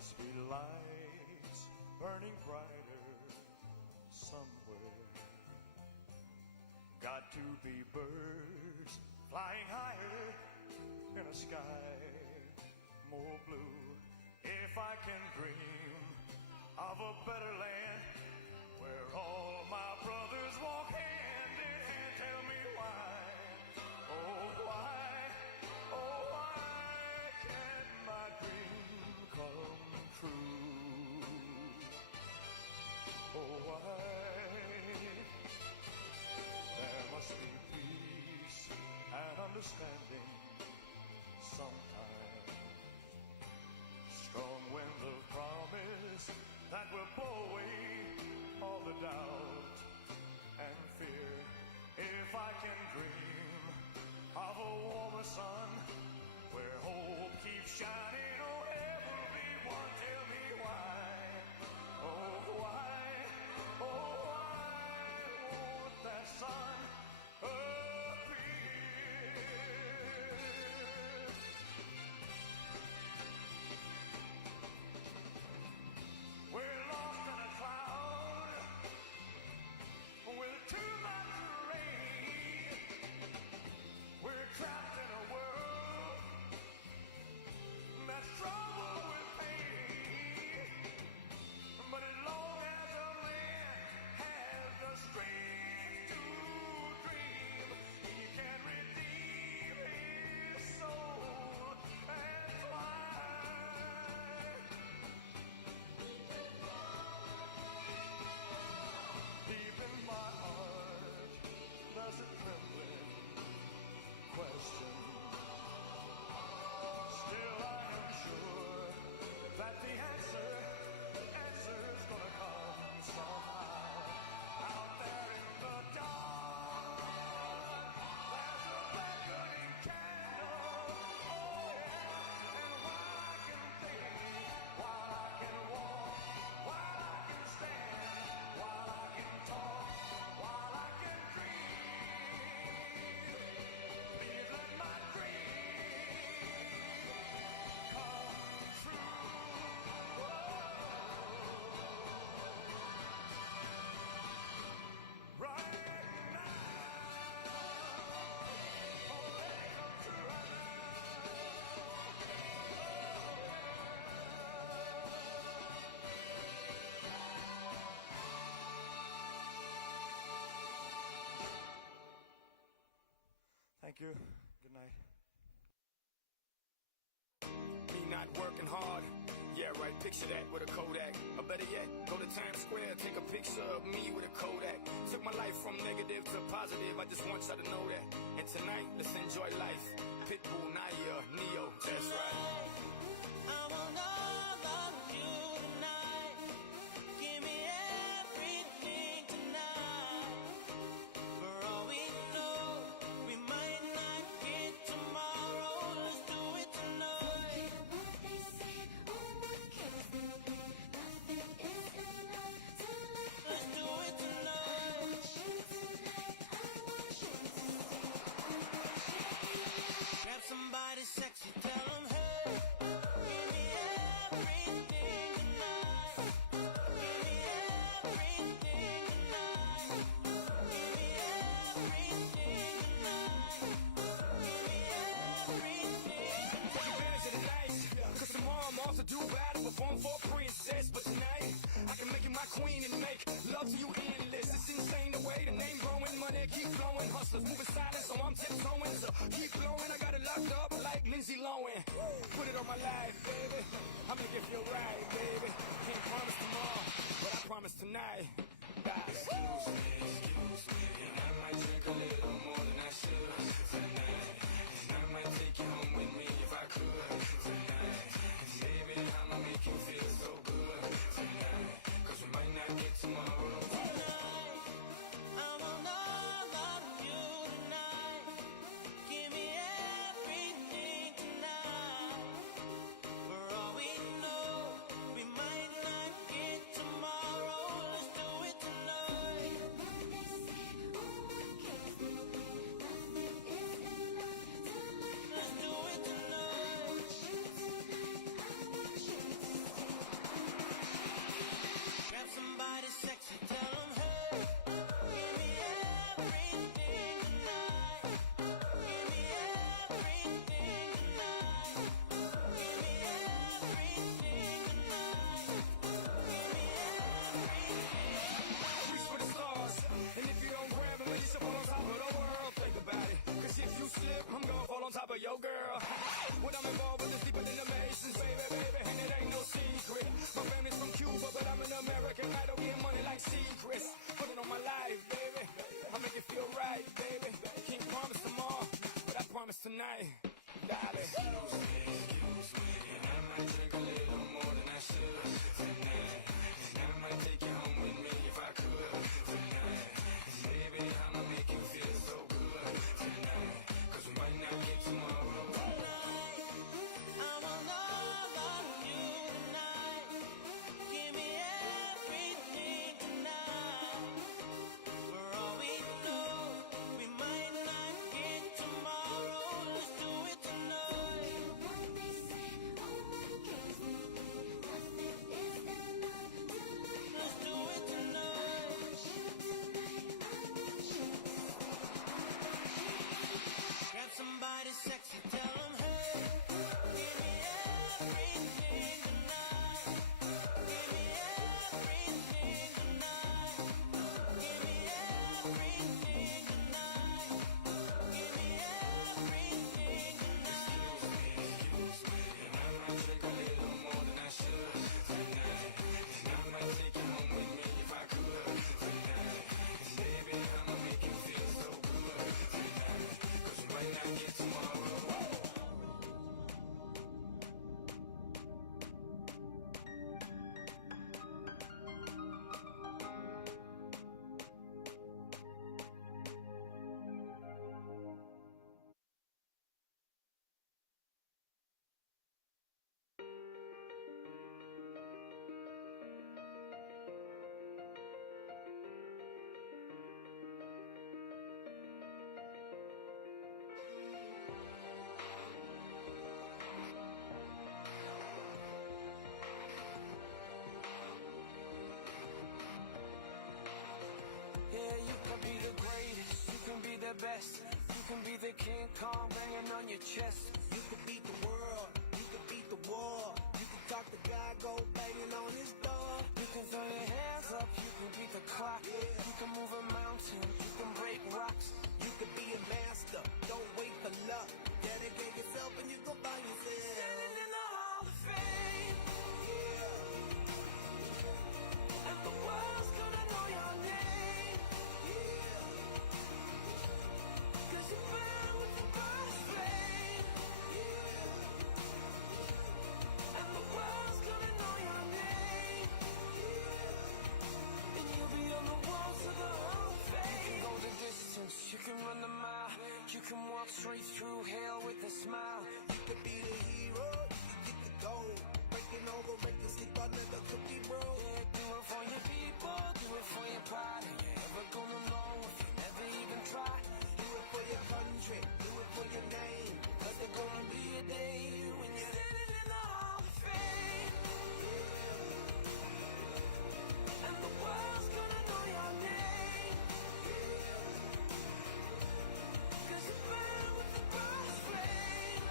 must be lights burning brighter somewhere. Got to be birds flying higher in a sky more blue. If I can dream of a better land where all my brothers walk hand in hand, tell me why, oh why, oh why can't my dream come true? Oh why? There must be peace and understanding sometime. Strong winds of promise that will blow away all the doubt and fear. If I can dream of a warmer sun where hope keeps shining, oh heaven be one, tell me why, oh why, oh why won't that sun appear? We're lost in a cloud with too much rain. We're trapped in a world that's troubled with pain. But as long as a man has the strength to dream, he can redeem his soul and fly. Deep in my heart, there's a trembling question. Still I am sure that the answer's gonna come somehow. Out there in the dark, there's a beckoning candle, oh yeah. And while I can think, while I can walk, while I can stand, while I can talk, while I can dream, please let my dream come true. Right now, oh, let it come true right now. Thank you. Good night. Me not working hard. Yeah, right, picture that with a Kodak. Or better yet, go to Times Square, take a picture of me with a Kodak. Took my life from negative to positive, I just want y'all to know that. And tonight, let's enjoy life. Pitbull, Naya, Neo, that's right. I want all of you tonight. Give me everything tonight. For all we know, we might not get tomorrow. Let's do it tonight. Let's do it tonight. Grab somebody sexy, tell them, hey, give me everything tonight. Give me everything tonight. Give me everything tonight. Give me everything. Take advantage of the night, cause tomorrow I'm off to do battle, perform for a princess. But tonight, I can make you my queen and make love to you endless. It's insane the way the name growing, money keep flowing. Hustlers moving silent, so I'm tiptoeing. So keep blowing, I got it locked up like Lindsay Lohan. Put it on my life, baby. I'm gonna give you a ride, baby. Can't promise tomorrow, but I promise tonight. Excuse me, and I might drink a little more than I should tonight. And I might take you home with me if I could tonight. And baby, I'ma make you feel so good tonight. Cause we might not get tomorrow. I want all of you tonight. Give me everything tonight. For all we know, we might not get tomorrow. Let's do it tonight. tonight, darling. Excuse me, and I might drink a little more than I should tonight. And I might take you home with me if I could tonight. And baby, I'ma make you feel so good tonight. 'Cause we might not get tomorrow. I want all of you tonight. Give me everything tonight. For all we know, we might not get tomorrow. Let's do it tonight. Let's do it tonight. Grab somebody sexy, tell them, hey, give me everything tonight. Give me everything tonight. Give me everything tonight. Give me everything tonight. Excuse me, and I might drink a little more than I should tonight. And I might take you home with me if I could tonight. And baby, I'ma make you feel so good tonight. 'Cause we might not get tomorrow. Yeah, you can be the greatest, you can be the best, you can be the King Kong banging on your chest. You could beat the world, you could beat the war. You could talk to God, go banging on his door. You can throw your hands up, you can beat the clock. You can move a mountain, you can break rocks. You could be a master, don't wait for luck. Dedicate yourself and you go find yourself. Standing in the Hall of Fame, Yeah, and the world's gonna know your name. yeah, 'Cause you burn with the brightest flame, yeah, and the world's gonna know your name. And you'll be on the walls of the Hall of Fame. You can go the distance, you can run the mile, you can walk straight through hell with a smile. You could be the hero, you could get the gold. Breaking over records you thought never could be broke. Yeah, do it for your people, do it for your pride. And you're never gonna know if you never even try. Do it for your country, do it for your name. 'Cause there's gonna be a day when you're Standing in the Hall of Fame, and the world's gonna know your name. 'Cause you burn with the brightest flame,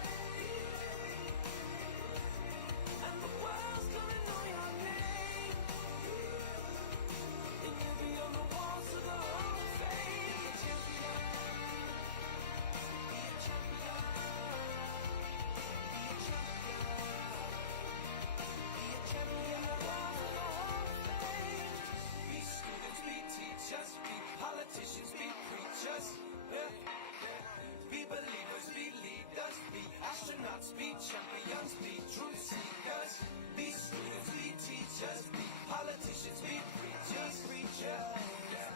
and the world's gonna know your name. And you'll be on the walls of the Hall of Fame. Be a champion, be a champion, be a champion, be a champion. The walls of the Hall of Fame. Be students, be teachers, be politicians, be preachers. Yeah. Be believers, be leaders, be astronauts, be champions, be truth seekers. Be students, be teachers, be politicians, be preachers, yeah.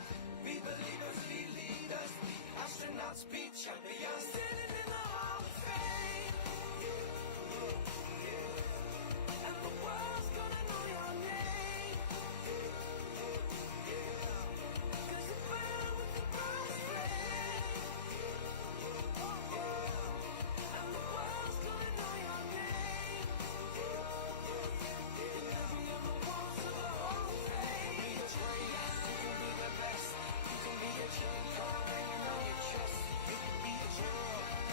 Be believers, be leaders, be astronauts, be champions. Standing in the Hall of Fame, and the world's gonna know your name. 'Cause you burn with the brightest flame, and the world's gonna know your name. And you'll be on the walls of the Hall of Fame. Be the greatest, you can be the best, you can be a King Kong banging on your chest. You could be a hero,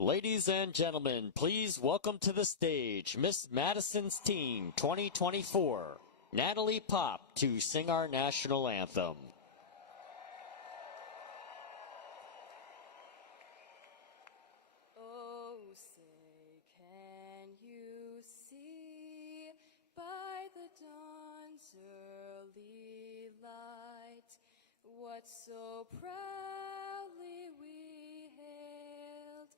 Ladies and gentlemen, please welcome to the stage Miss Madison's Teen 2024, Natalie Pop, to sing our national anthem. Oh, say, can you see by the dawn's early light what so proudly we hailed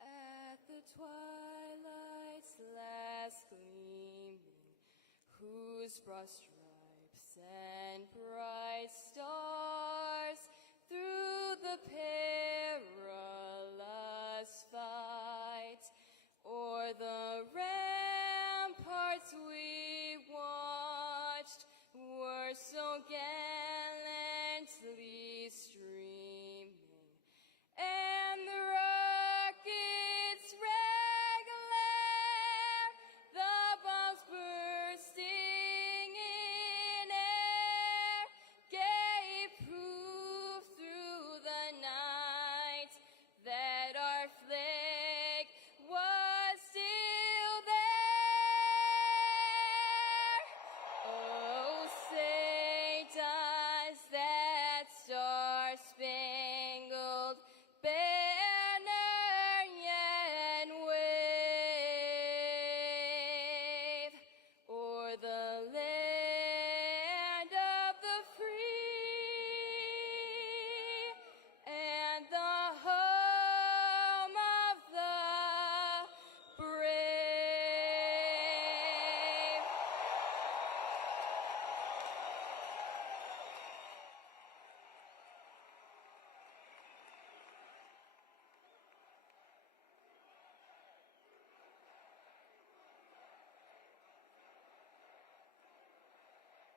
at the twilight's last gleaming, whose broad stripes and bright stars through the perilous fight o'er the ramparts we watched were so gallantly streaming, and the rockets' red glare, the bombs bursting in air, gave proof through the night that our flag was still there. Oh, say does that star-spangled banner yet wave o'er the land of the free and the home of the brave?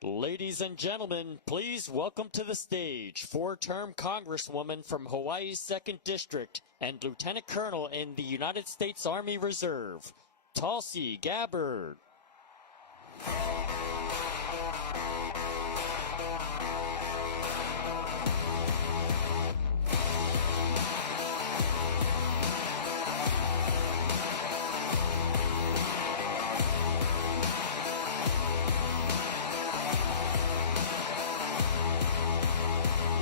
Ladies and gentlemen, please welcome to the stage four-term Congresswoman from Hawaii's 2nd District and Lieutenant Colonel in the United States Army Reserve, Tulsi Gabbard.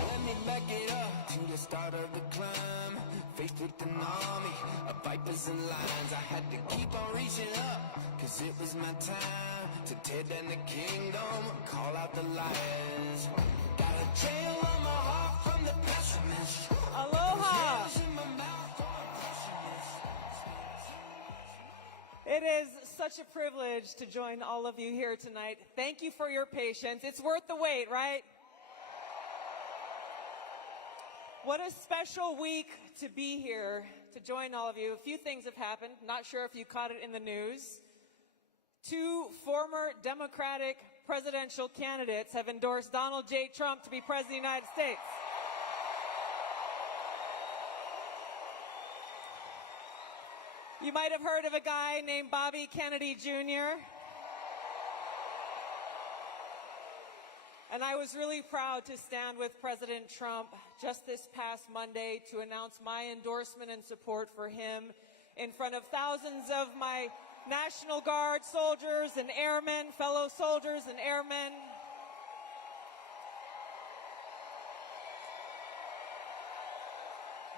Let me back it up to the start of the climb. Faced with an army of vipers and lions, I had to keep on reaching up, cause it was my time to tear down the kingdom and call out the liars. Got a trail on my heart from the pessimist. Aloha! Trails in my mouth for the pessimist. It is such a privilege to join all of you here tonight. Thank you for your patience. It's worth the wait, right? What a special week to be here to join all of you. A few things have happened. Not sure if you caught it in the news. 2 former Democratic presidential candidates have endorsed Donald J. Trump to be President of the United States. You might have heard of a guy named Bobby Kennedy Jr. And I was really proud to stand with President Trump just this past Monday to announce my endorsement and support for him in front of thousands of my National Guard soldiers and airmen, fellow soldiers and airmen.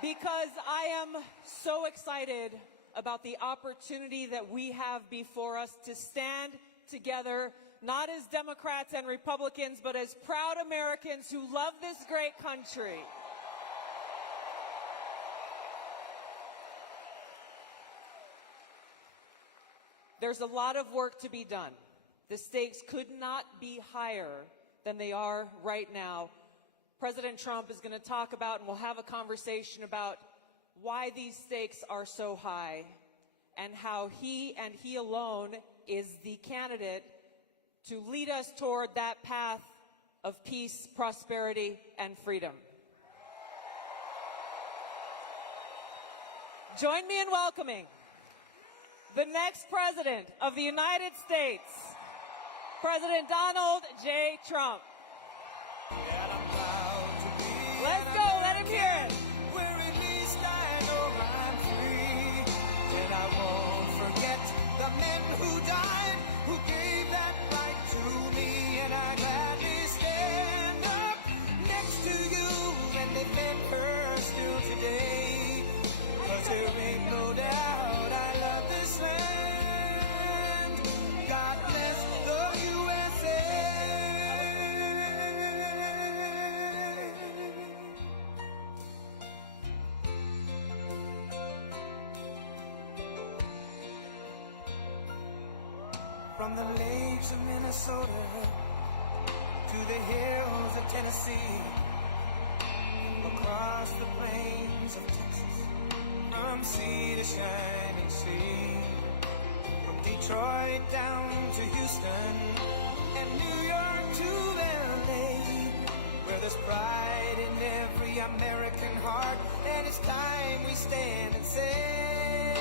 Because I am so excited about the opportunity that we have before us to stand together, not as Democrats and Republicans, but as proud Americans who love this great country. There's a lot of work to be done. The stakes could not be higher than they are right now. President Trump is going to talk about, and we'll have a conversation about why these stakes are so high and how he and he alone is the candidate to lead us toward that path of peace, prosperity, and freedom. Join me in welcoming the next President of the United States, President Donald J. Trump. Let's go, let him hear it. Where at least I know I'm free. the lakes of Minnesota to the hills of Tennessee, across the plains of Texas, from sea to shining sea, from Detroit down to Houston and New York to LA, where there's pride in every American heart, and it's time we stand and say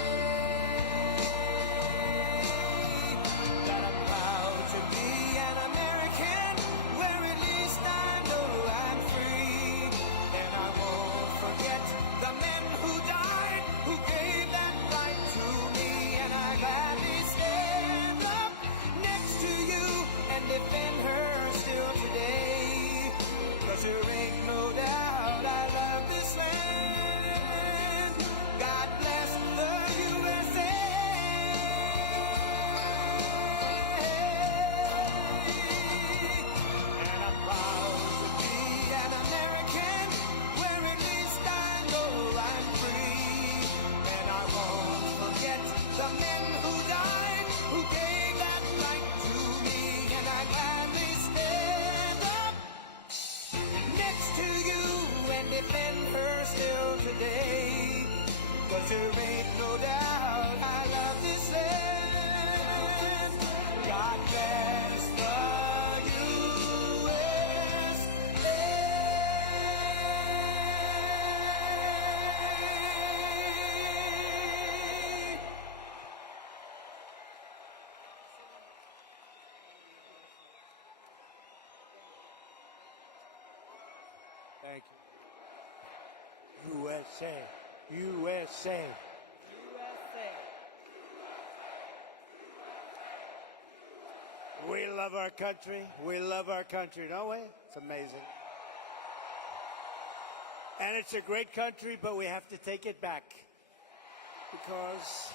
that I'm proud to be an American, where at least I know I'm free, and I won't forget the men who died, who gave that right to me, and I gladly stand up next to you and defend her still today, 'cause there ain't no doubt I love this land. God bless the USA. And I'm proud to be an American, where at least I know I'm free, and I won't forget the men who died, who gave that right to me, and I gladly stand up next to you and defend her still today, 'cause there ain't no doubt I love this land. God bless the USA. Thank you. USA. USA. USA. We love our country. We love our country, don't we? It's amazing. And it's a great country, but we have to take it back, because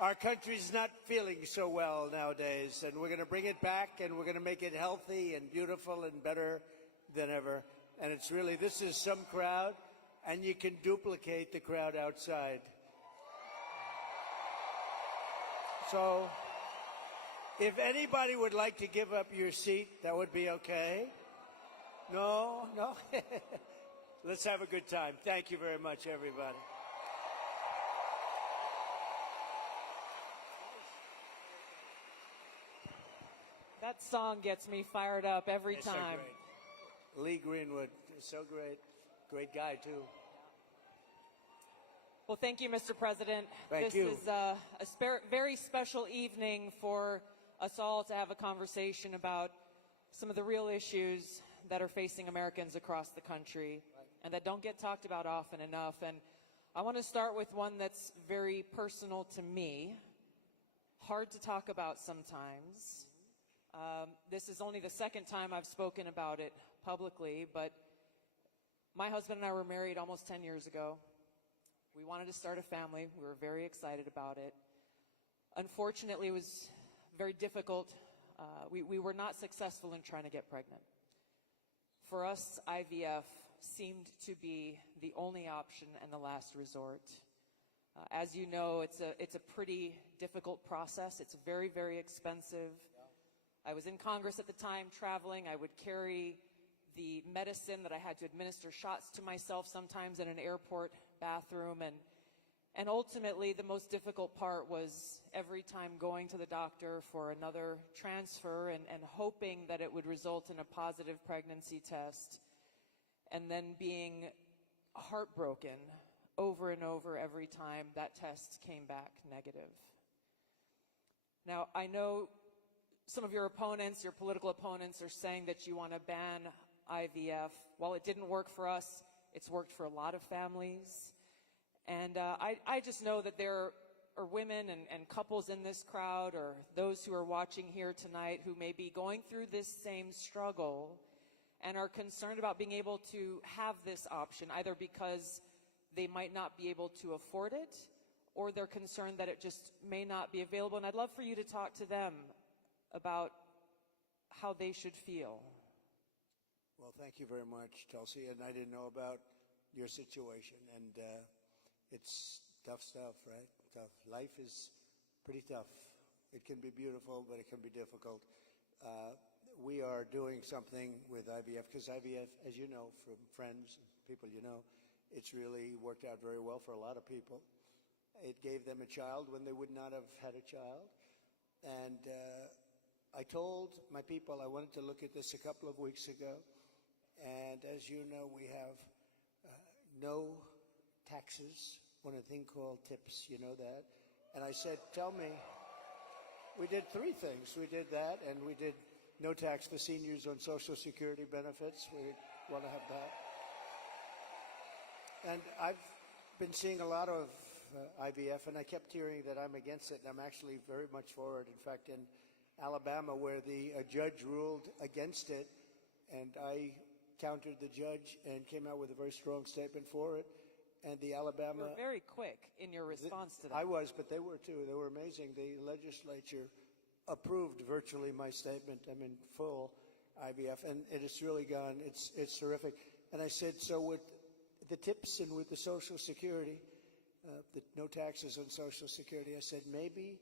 our country's not feeling so well nowadays, and we're going to bring it back, and we're going to make it healthy and beautiful and better than ever. And it's really, this is some crowd, and you can duplicate the crowd outside. So if anybody would like to give up your seat, that would be okay. No? Let's have a good time. Thank you very much, everybody. That song gets me fired up every It's so time. great. Lee Greenwood is so great. Great guy, too. Well, thank you, Mr. President. Thank this you. is a very special evening for us all to have a conversation about some of the real issues that are facing Americans across the country and that don't get talked about often enough. And I want to start with one that's very personal to me, hard to talk about sometimes. This is only the second time I've spoken about it publicly, but my husband and I were married almost 10 years ago. We wanted to start a family. We were very excited about it. Unfortunately, it was very difficult. We were not successful in trying to get pregnant. For us, IVF seemed to be the only option and the last resort. As you know, it's a pretty difficult process. It's very, very expensive. I was in Congress at the time, traveling. I would carry the medicine that I had to administer shots to myself sometimes in an airport bathroom. And ultimately, the most difficult part was every time going to the doctor for another transfer and hoping that it would result in a positive pregnancy test, and then being heartbroken over and over every time that test came back negative. Now, I know some of your opponents, your political opponents, are saying that you want to ban IVF. While it didn't work for us, it's worked for a lot of families. And I just know that there are women and couples in this crowd, or those who are watching here tonight, who may be going through this same struggle and are concerned about being able to have this option, either because they might not be able to afford it, or they're concerned that it just may not be available. And I'd love for you to talk to them about how they should feel. Well, thank you very much, Chelsea. And I didn't know about your situation. And it's tough stuff, right? Tough. Life is pretty tough It can be beautiful, but it can be difficult. We are doing something with IVF because IVF, as you know from friends and people you know, it's really worked out very well for a lot of people. It gave them a child when they would not have had a child. And I told my people I wanted to look at this a couple of weeks ago. And as you know, we have no taxes on a thing called tips. You know that? And I said, tell me, we did three things. We did that, and we did no tax for seniors on Social Security benefits. We want to have that. And I've been seeing a lot of IVF, and I kept hearing that I'm against it, and I'm actually very much for it. In fact, in Alabama, where the judge ruled against it, and I countered the judge and came out with a very strong statement for it. And the Alabama... You were very quick in your response to that. I was, but they were too. They were amazing. The legislature approved virtually my statement. I'm in full IVF, and it has really gone. It's terrific. And I said, so with the tips and with the Social Security, the no taxes on Social Security, I said maybe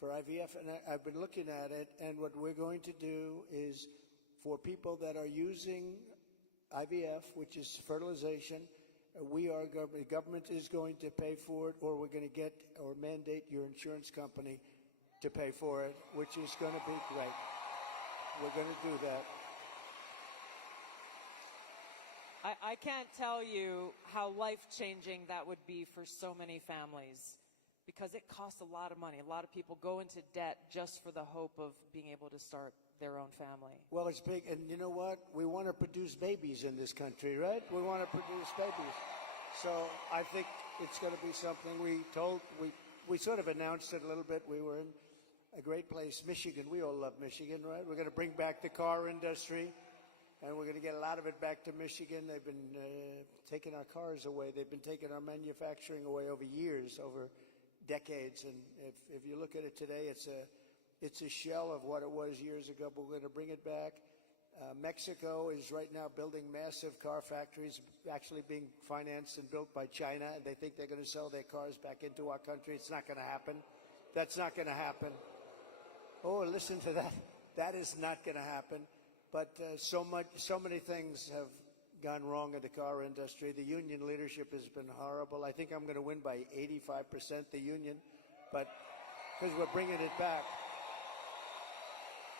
for IVF, and I've been looking at it, and what we're going to do is for people that are using IVF, which is fertilization, the government is going to pay for it, or we're going to get or mandate your insurance company to pay for it, which is going to be great. We're going to do that. I can't tell you how life-changing that would be for so many families, because it costs a lot of money. A lot of people go into debt just for the hope of being able to start their own family. Well, it's big, and you know what? We want to produce babies in this country, right? We want to produce babies. So I think it's going to be something we sort of announced it a little bit. We were in a great place, Michigan. We all love Michigan, right? We're going to bring back the car industry, and we're going to get a lot of it back to Michigan. They've been taking our cars away. They've been taking our manufacturing away over years, over decades. And if you look at it today, it's a shell of what it was years ago, but we're going to bring it back. Mexico is right now building massive car factories, actually being financed and built by China, and they think they're going to sell their cars back into our country. It's not going to happen. That's not going to happen. Oh, listen to that. That is not going to happen. But so many things have gone wrong in the car industry. The union leadership has been horrible. I think I'm going to win by 85%, the union, but because we're bringing it back.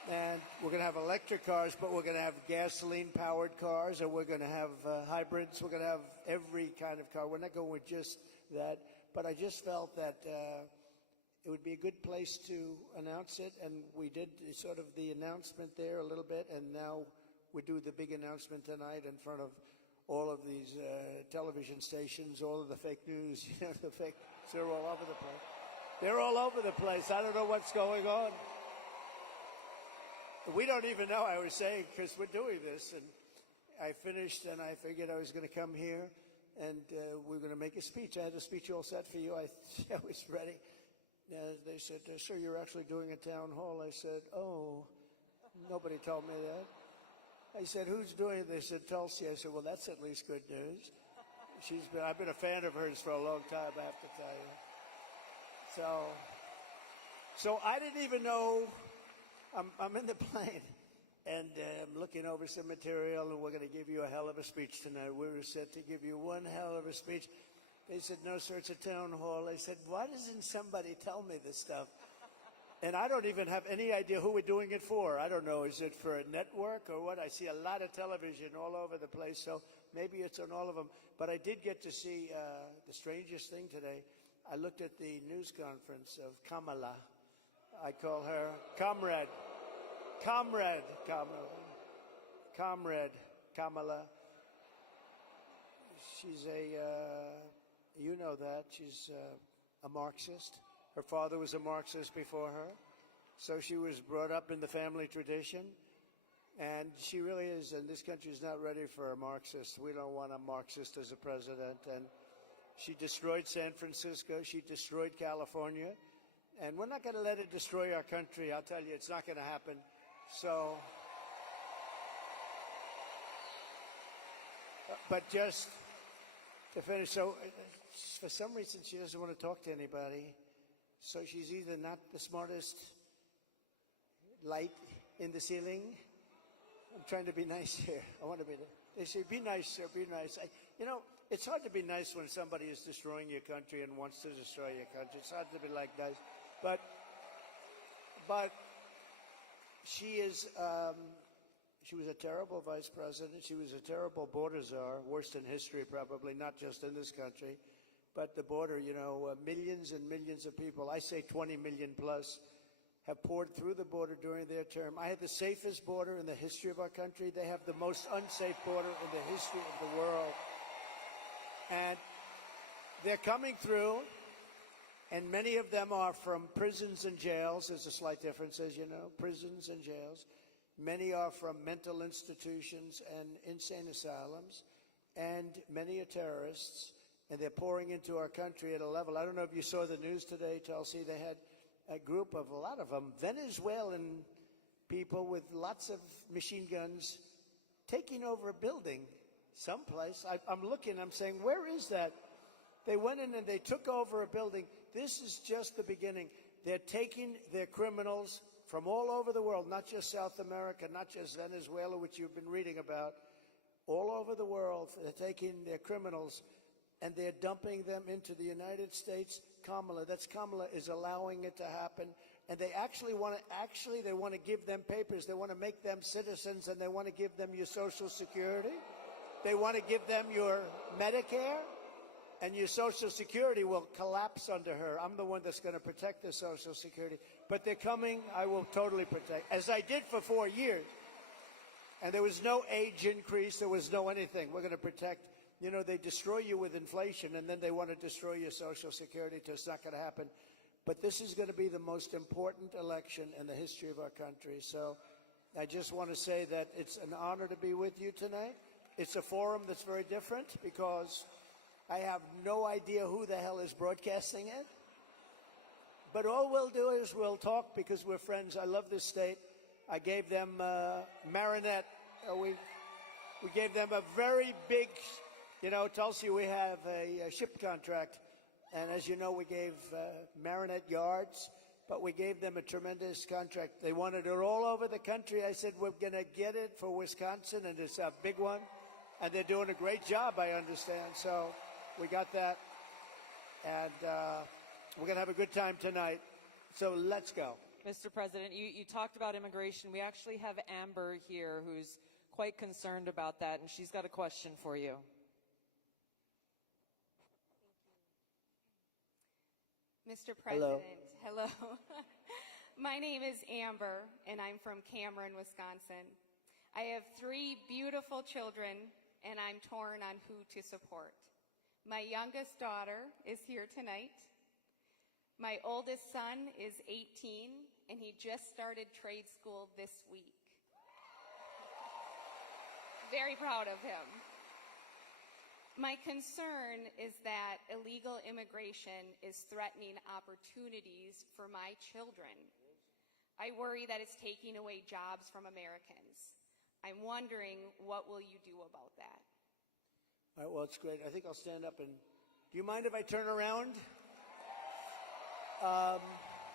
And we're going to have electric cars, but we're going to have gasoline-powered cars, and we're going to have hybrids. We're going to have every kind of car. We're not going with just that. But I just felt that it would be a good place to announce it, and we did sort of the announcement there a little bit, and now we do the big announcement tonight in front of all of these television stations, all of the fake news, the fake, they're all over the place. They're all over the place. I don't know what's going on. We don't even know, I was saying, because we're doing this, and I finished, and I figured I was going to come here, and we're going to make a speech. I had a speech all set for you. I was ready. They said, sir, you're actually doing a town hall. I said, oh, nobody told me that. I said, who's doing it? They said, Tulsi. I said, well, that's at least good news. I've been a fan of hers for a long time, I have to tell you. So I didn't even know. I'm in the plane, and I'm looking over some material, and we're going to give you a hell of a speech tonight. We were set to give you one hell of a speech. They said, no, sir, it's a town hall. I said, why doesn't somebody tell me this stuff? And I don't even have any idea who we're doing it for. I don't know. Is it for a network or what? I see a lot of television all over the place, so maybe it's on all of them. But I did get to see the strangest thing today. I looked at the news conference of Kamala. I call her Comrade Kamala. She's you know that. She's a Marxist. Her father was a Marxist before her. So she was brought up in the family tradition. And she really is, and this country is not ready for a Marxist. We don't want a Marxist as a president. And she destroyed San Francisco. She destroyed California. And we're not going to let it destroy our country. I'll tell you, it's not going to happen. So, but just to finish, so for some reason she doesn't want to talk to anybody. So she's either not the smartest light in the ceiling. I'm trying to be nice here. I want to be. They say, be nice, sir, be nice. It's hard to be nice when somebody is destroying your country and wants to destroy your country. It's hard to be like nice. But she is, she was a terrible vice president. She was a terrible border czar, worst in history probably, not just in this country. But the border, millions and millions of people, I say 20 million plus, have poured through the border during their term. I had the safest border in the history of our country. They have the most unsafe border in the history of the world. And they're coming through, and many of them are from prisons and jails. There's a slight difference, as you know, prisons and jails. Many are from mental institutions and insane asylums, and many are terrorists, and they're pouring into our country at a level. I don't know if you saw the news today, Tulsi. They had a group of, a lot of them, Venezuelan people with lots of machine guns taking over a building someplace. I'm looking, I'm saying, where is that? They went in and they took over a building. This is just the beginning. They're taking their criminals from all over the world, not just South America, not just Venezuela, which you've been reading about, all over the world. They're taking their criminals and they're dumping them into the United States. Kamala is allowing it to happen. And they actually want to give them papers. They want to make them citizens, and they want to give them your Social Security. They want to give them your Medicare, and your Social Security will collapse under her. I'm the one that's going to protect the Social Security. But they're coming. I will totally protect, as I did for 4 years. And there was no age increase. There was no anything. We're going to protect. They destroy you with inflation, and then they want to destroy your Social Security. It's not going to happen. But this is going to be the most important election in the history of our country. So I just want to say that it's an honor to be with you tonight. It's a forum that's very different because I have no idea who the hell is broadcasting it. But all we'll do is we'll talk because we're friends. I love this state. I gave them Marinette. We gave them a very big, Tulsi, we have a ship contract. And as you know, we gave Marinette yards, but we gave them a tremendous contract. They wanted it all over the country. I said, we're going to get it for Wisconsin, and it's a big one. And they're doing a great job, I understand. So we got that. And we're going to have a good time tonight. So let's go. Mr. President, you talked about immigration. We actually have Amber here who's quite concerned about that, and she's got a question for you. Mr. President, hello. My name is Amber, and I'm from Cameron, Wisconsin. I have 3 beautiful children, and I'm torn on who to support. My youngest daughter is here tonight. My oldest son is 18, and he just started trade school this week. Very proud of him. My concern is that illegal immigration is threatening opportunities for my children. I worry that it's taking away jobs from Americans. I'm wondering, what will you do about that? All right, well, it's great. I think I'll stand up and, do you mind if I turn around?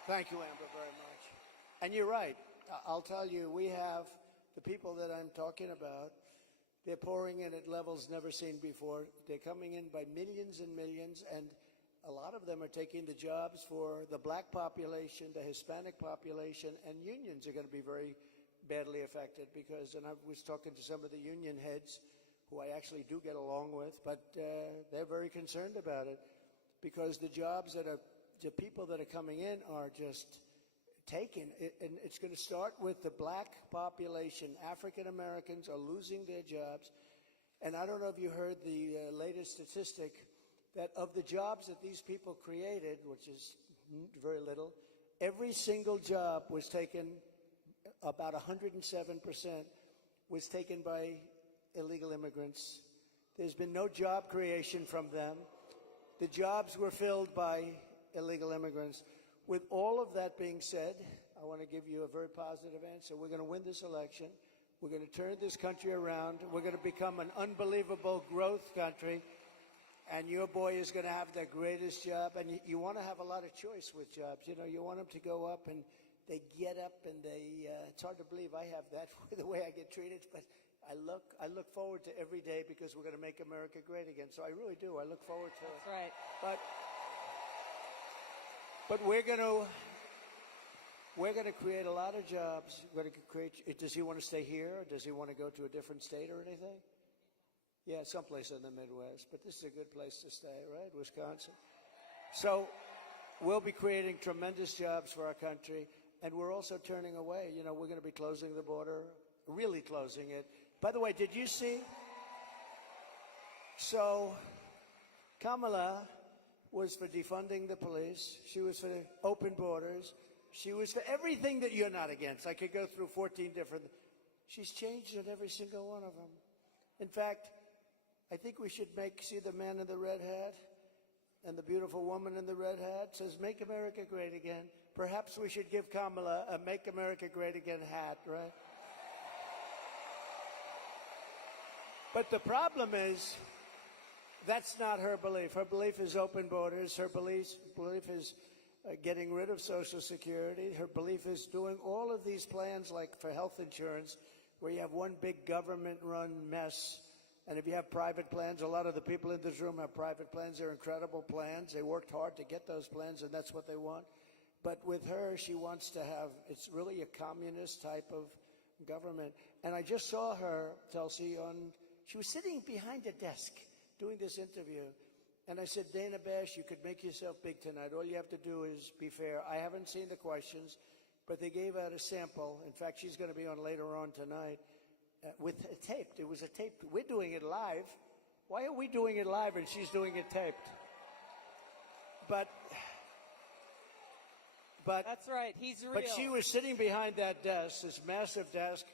Thank you, Amber, very much. And you're right. I'll tell you, we have the people that I'm talking about. They're pouring in at levels never seen before. They're coming in by millions and millions, and a lot of them are taking the jobs for the black population, the Hispanic population, and unions are going to be very badly affected because, and I was talking to some of the union heads who I actually do get along with, but they're very concerned about it because the jobs that are, the people that are coming in are just taken, and it's going to start with the black population. African Americans are losing their jobs, and I don't know if you heard the latest statistic that of the jobs that these people created, which is very little, every single job was taken, about 107% was taken by illegal immigrants. There's been no job creation from them. The jobs were filled by illegal immigrants. With all of that being said, I want to give you a very positive answer. We're going to win this election. We're going to turn this country around. We're going to become an unbelievable growth country. And your boy is going to have the greatest job. And you want to have a lot of choice with jobs. You know, you want them to go up, and they get up and it's hard to believe I have that, the way I get treated, but I look forward to every day because we're going to make America great again. So I really do. I look forward to it. That's right. But we're going to create a lot of jobs. We're going to create. Does he want to stay here, or does he want to go to a different state or anything? Yeah, someplace in the Midwest. But this is a good place to stay, right? Wisconsin. So we'll be creating tremendous jobs for our country, and we're also turning away. You know, we're going to be closing the border, really closing it. By the way, did you see? So Kamala was for defunding the police. She was for open borders. She was for everything that you're not against. I could go through 14 different. She's changed on every single one of them. In fact, I think we should see the man in the red hat and the beautiful woman in the red hat says, "Make America Great Again." Perhaps we should give Kamala a "Make America Great Again" hat, right? But the problem is, that's not her belief. Her belief is open borders. Her belief is getting rid of Social Security. Her belief is doing all of these plans like for health insurance, where you have one big government-run mess. And if you have private plans, a lot of the people in this room have private plans. They're incredible plans. They worked hard to get those plans, and that's what they want. But with her, she wants to have, it's really a communist type of government. And I just saw her, Tulsi, she was sitting behind a desk doing this interview. And I said, "Dana Bash, you could make yourself big tonight. All you have to do is be fair." I haven't seen the questions, but they gave out a sample. In fact, she's going to be on later on tonight with a taped. It was a taped. We're doing it live. Why are we doing it live and she's doing it taped? But that's right. He's real. But she was sitting behind that desk, this massive desk,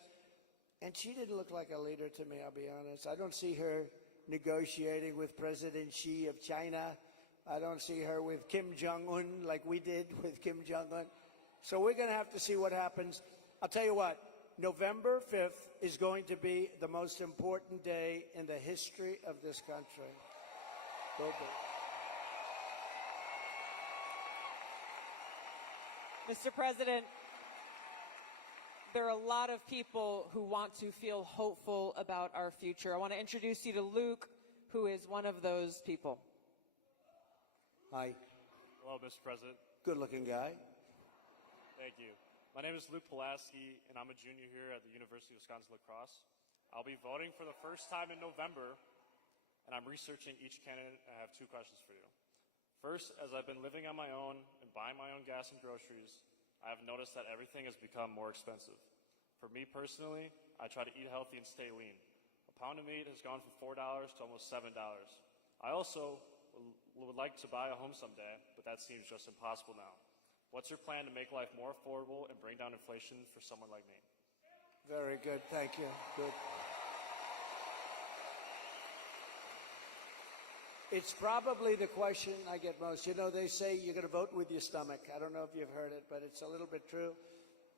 and she didn't look like a leader to me, I'll be honest. I don't see her negotiating with President Xi of China. I don't see her with Kim Jong-un like we did with Kim Jong-un. So we're going to have to see what happens. I'll tell you what, November 5th is going to be the most important day in the history of this country. Go big. Mr. President, there are a lot of people who want to feel hopeful about our future. I want to introduce you to Luke, who is one of those people. Hi. Hello, Mr. President. Good-looking guy. Thank you. My name is Luke Pulaski, and I'm a junior here at the University of Wisconsin-La Crosse. I'll be voting for the first time in November, and I'm researching each candidate. I have two questions for you. First, as I've been living on my own and buying my own gas and groceries, I have noticed that everything has become more expensive. For me personally, I try to eat healthy and stay lean. A pound of meat has gone from $4 to almost $7. I also would like to buy a home someday, but that seems just impossible now. What's your plan to make life more affordable and bring down inflation for someone like me? Very good. Thank you. Good. It's probably the question I get most. You know, they say you're going to vote with your stomach. I don't know if you've heard it, but it's a little bit true.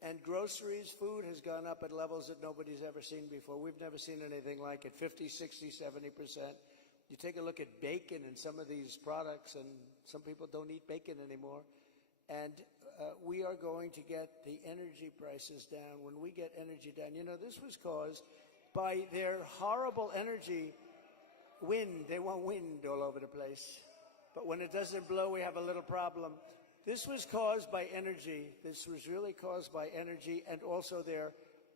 And groceries, food has gone up at levels that nobody's ever seen before. We've never seen anything like it, 50, 60, 70%. You take a look at bacon and some of these products, and some people don't eat bacon anymore. And we are going to get the energy prices down. When we get energy down, you know, this was caused by their horrible energy wind. They want wind all over the place. But when it doesn't blow, we have a little problem. This was caused by energy. This was really caused by energy and also their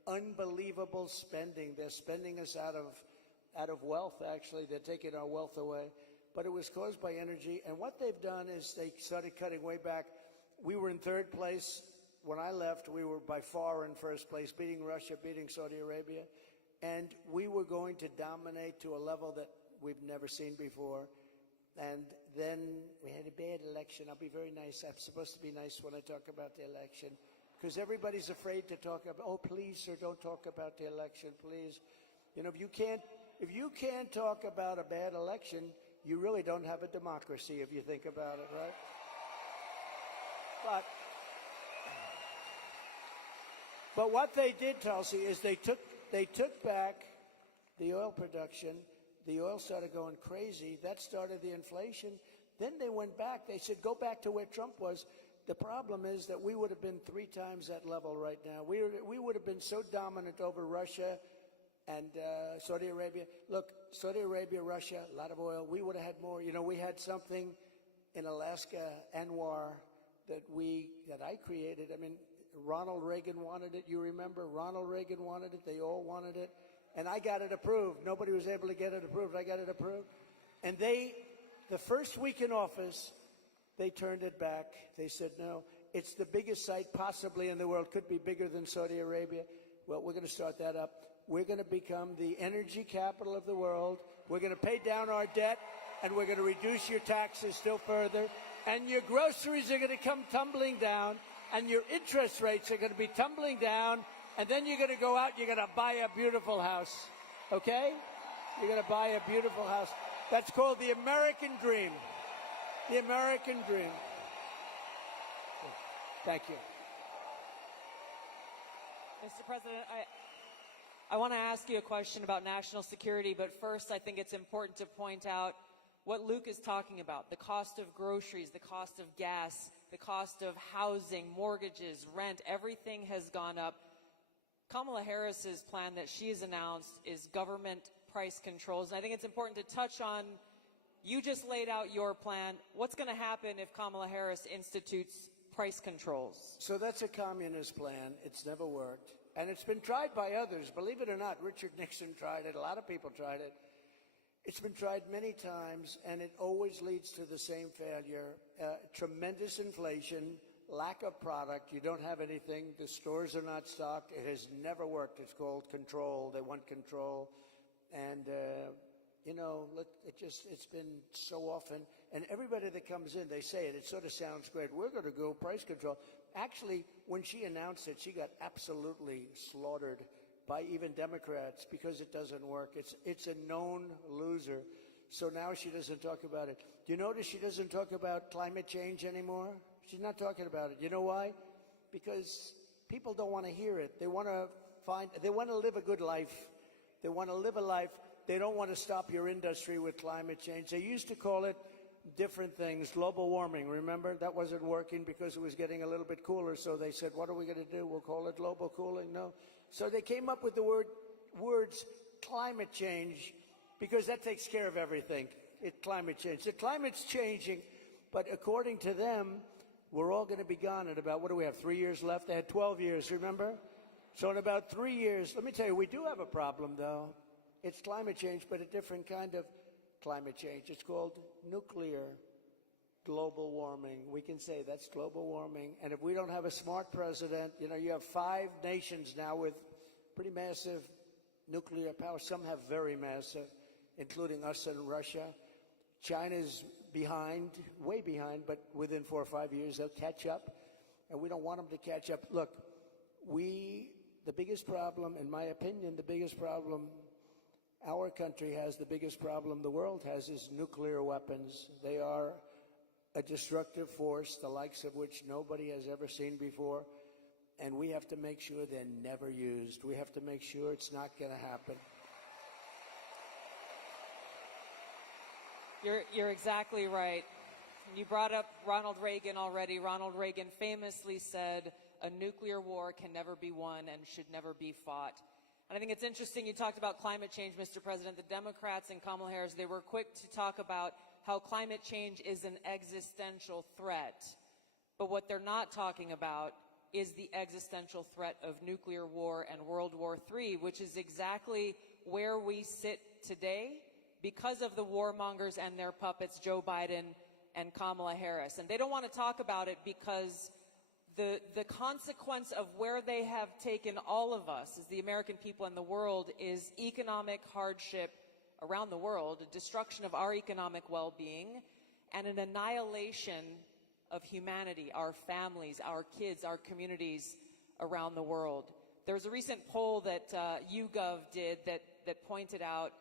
unbelievable spending. They're spending us out of wealth, actually. They're taking our wealth away. But it was caused by energy. And what they've done is they started cutting way back. We were in third place. When I left, we were by far in first place, beating Russia, beating Saudi Arabia. And we were going to dominate to a level that we've never seen before. And then we had a bad election. I'll be very nice. I'm supposed to be nice when I talk about the election, because everybody's afraid to talk about, oh, please, sir, don't talk about the election, please. You know, if you can't talk about a bad election, you really don't have a democracy if you think about it, right? But what they did, Tulsi, is they took back the oil production. The oil started going crazy. That started the inflation. Then they went back. They said, go back to where Trump was. The problem is that we would have been 3 times that level right now. We would have been so dominant over Russia and Saudi Arabia. Look, Saudi Arabia, Russia, a lot of oil. We would have had more. You know, we had something in Alaska, Anwar, that I created. I mean, Ronald Reagan wanted it. You remember? Ronald Reagan wanted it. They all wanted it. And I got it approved. Nobody was able to get it approved. I got it approved. And the first week in office, they turned it back. They said, no, it's the biggest site possibly in the world. Could be bigger than Saudi Arabia. Well, we're going to start that up. We're going to become the energy capital of the world. We're going to pay down our debt, and we're going to reduce your taxes still further. And your groceries are going to come tumbling down, and your interest rates are going to be tumbling down. And then you're going to go out, you're going to buy a beautiful house. Okay? You're going to buy a beautiful house. That's called the American dream. The American dream. Thank you. Mr. President, I want to ask you a question about national security, but first I think it's important to point out what Luke is talking about, the cost of groceries, the cost of gas, the cost of housing, mortgages, rent, everything has gone up. Kamala Harris's plan that she has announced is government price controls, and I think it's important to touch on, you just laid out your plan. What's going to happen if Kamala Harris institutes price controls? So that's a communist plan. It's never worked. And it's been tried by others. Believe it or not, Richard Nixon tried it. A lot of people tried it. It's been tried many times, and it always leads to the same failure. Tremendous inflation, lack of product. You don't have anything. The stores are not stocked. It has never worked. It's called control. They want control. And, you know, it's been so often. And everybody that comes in, they say it. It sort of sounds great. We're going to go price control. Actually, when she announced it, she got absolutely slaughtered by even Democrats because it doesn't work. It's a known loser. So now she doesn't talk about it. Do you notice she doesn't talk about climate change anymore? She's not talking about it. You know why? Because people don't want to hear it. They want to live a good life. They want to live a life. They don't want to stop your industry with climate change. They used to call it different things, global warming. Remember? That wasn't working because it was getting a little bit cooler. So they said, what are we going to do? We'll call it global cooling. No. So they came up with the words climate change because that takes care of everything. Climate change. The climate's changing, but according to them, we're all going to be gone in about, what do we have, 3 years left? They had 12 years, remember? So in about 3 years, let me tell you, we do have a problem, though. It's climate change, but a different kind of climate change. It's called nuclear global warming. We can say that's global warming. And if we don't have a smart president, you know, you have 5 nations now with pretty massive nuclear power. Some have very massive, including us and Russia. China's behind, way behind, but within 4 or 5 years they'll catch up. And we don't want them to catch up. Look, the biggest problem, in my opinion, the biggest problem our country has, the biggest problem the world has, is nuclear weapons. They are a destructive force, the likes of which nobody has ever seen before. And we have to make sure they're never used. We have to make sure it's not going to happen. You're exactly right. You brought up Ronald Reagan already. Ronald Reagan famously said, a nuclear war can never be won and should never be fought. And I think it's interesting you talked about climate change, Mr. President. The Democrats and Kamala Harris, they were quick to talk about how climate change is an existential threat. But what they're not talking about is the existential threat of nuclear war and World War III, which is exactly where we sit today because of the warmongers and their puppets, Joe Biden and Kamala Harris. And they don't want to talk about it because the consequence of where they have taken all of us as the American people and the world is economic hardship around the world, a destruction of our economic well-being, and an annihilation of humanity, our families, our kids, our communities around the world. There was a recent poll that YouGov did that pointed out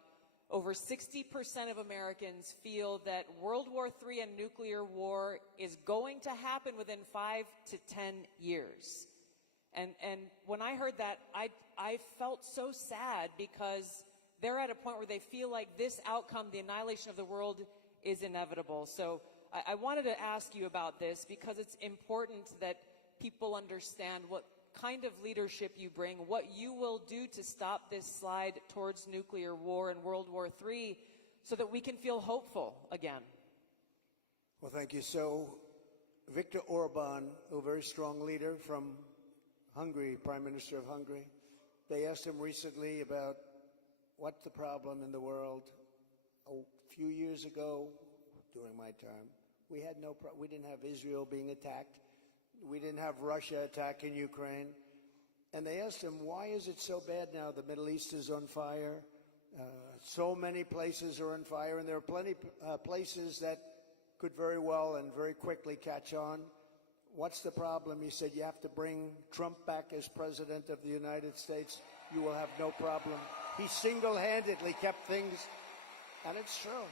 over 60% of Americans feel that World War III and nuclear war is going to happen within 5 to 10 years. And when I heard that, I felt so sad because they're at a point where they feel like this outcome, the annihilation of the world, is inevitable. So I wanted to ask you about this because it's important that people understand what kind of leadership you bring, what you will do to stop this slide towards nuclear war and World War III so that we can feel hopeful again. Well, thank you. So, Viktor Orban, a very strong leader from Hungary, Prime Minister of Hungary, they asked him recently about what's the problem in the world. A few years ago, during my term, we didn't have Israel being attacked. We didn't have Russia attacking Ukraine. And they asked him, why is it so bad now? The Middle East is on fire. So many places are on fire, and there are plenty places that could very well and very quickly catch on. What's the problem? He said, you have to bring Trump back as president of the United States. You will have no problem. He single-handedly kept things, and it's true.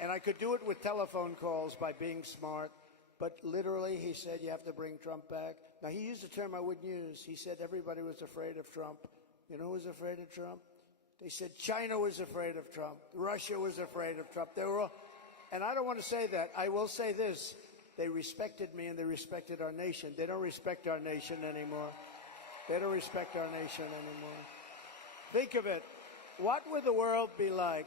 And I could do it with telephone calls by being smart, but literally he said, you have to bring Trump back. Now, he used a term I wouldn't use. He said everybody was afraid of Trump. You know who was afraid of Trump? They said China was afraid of Trump. Russia was afraid of Trump. They were all, and I don't want to say that. I will say this. They respected me and they respected our nation. They don't respect our nation anymore. They don't respect our nation anymore. Think of it. What would the world be like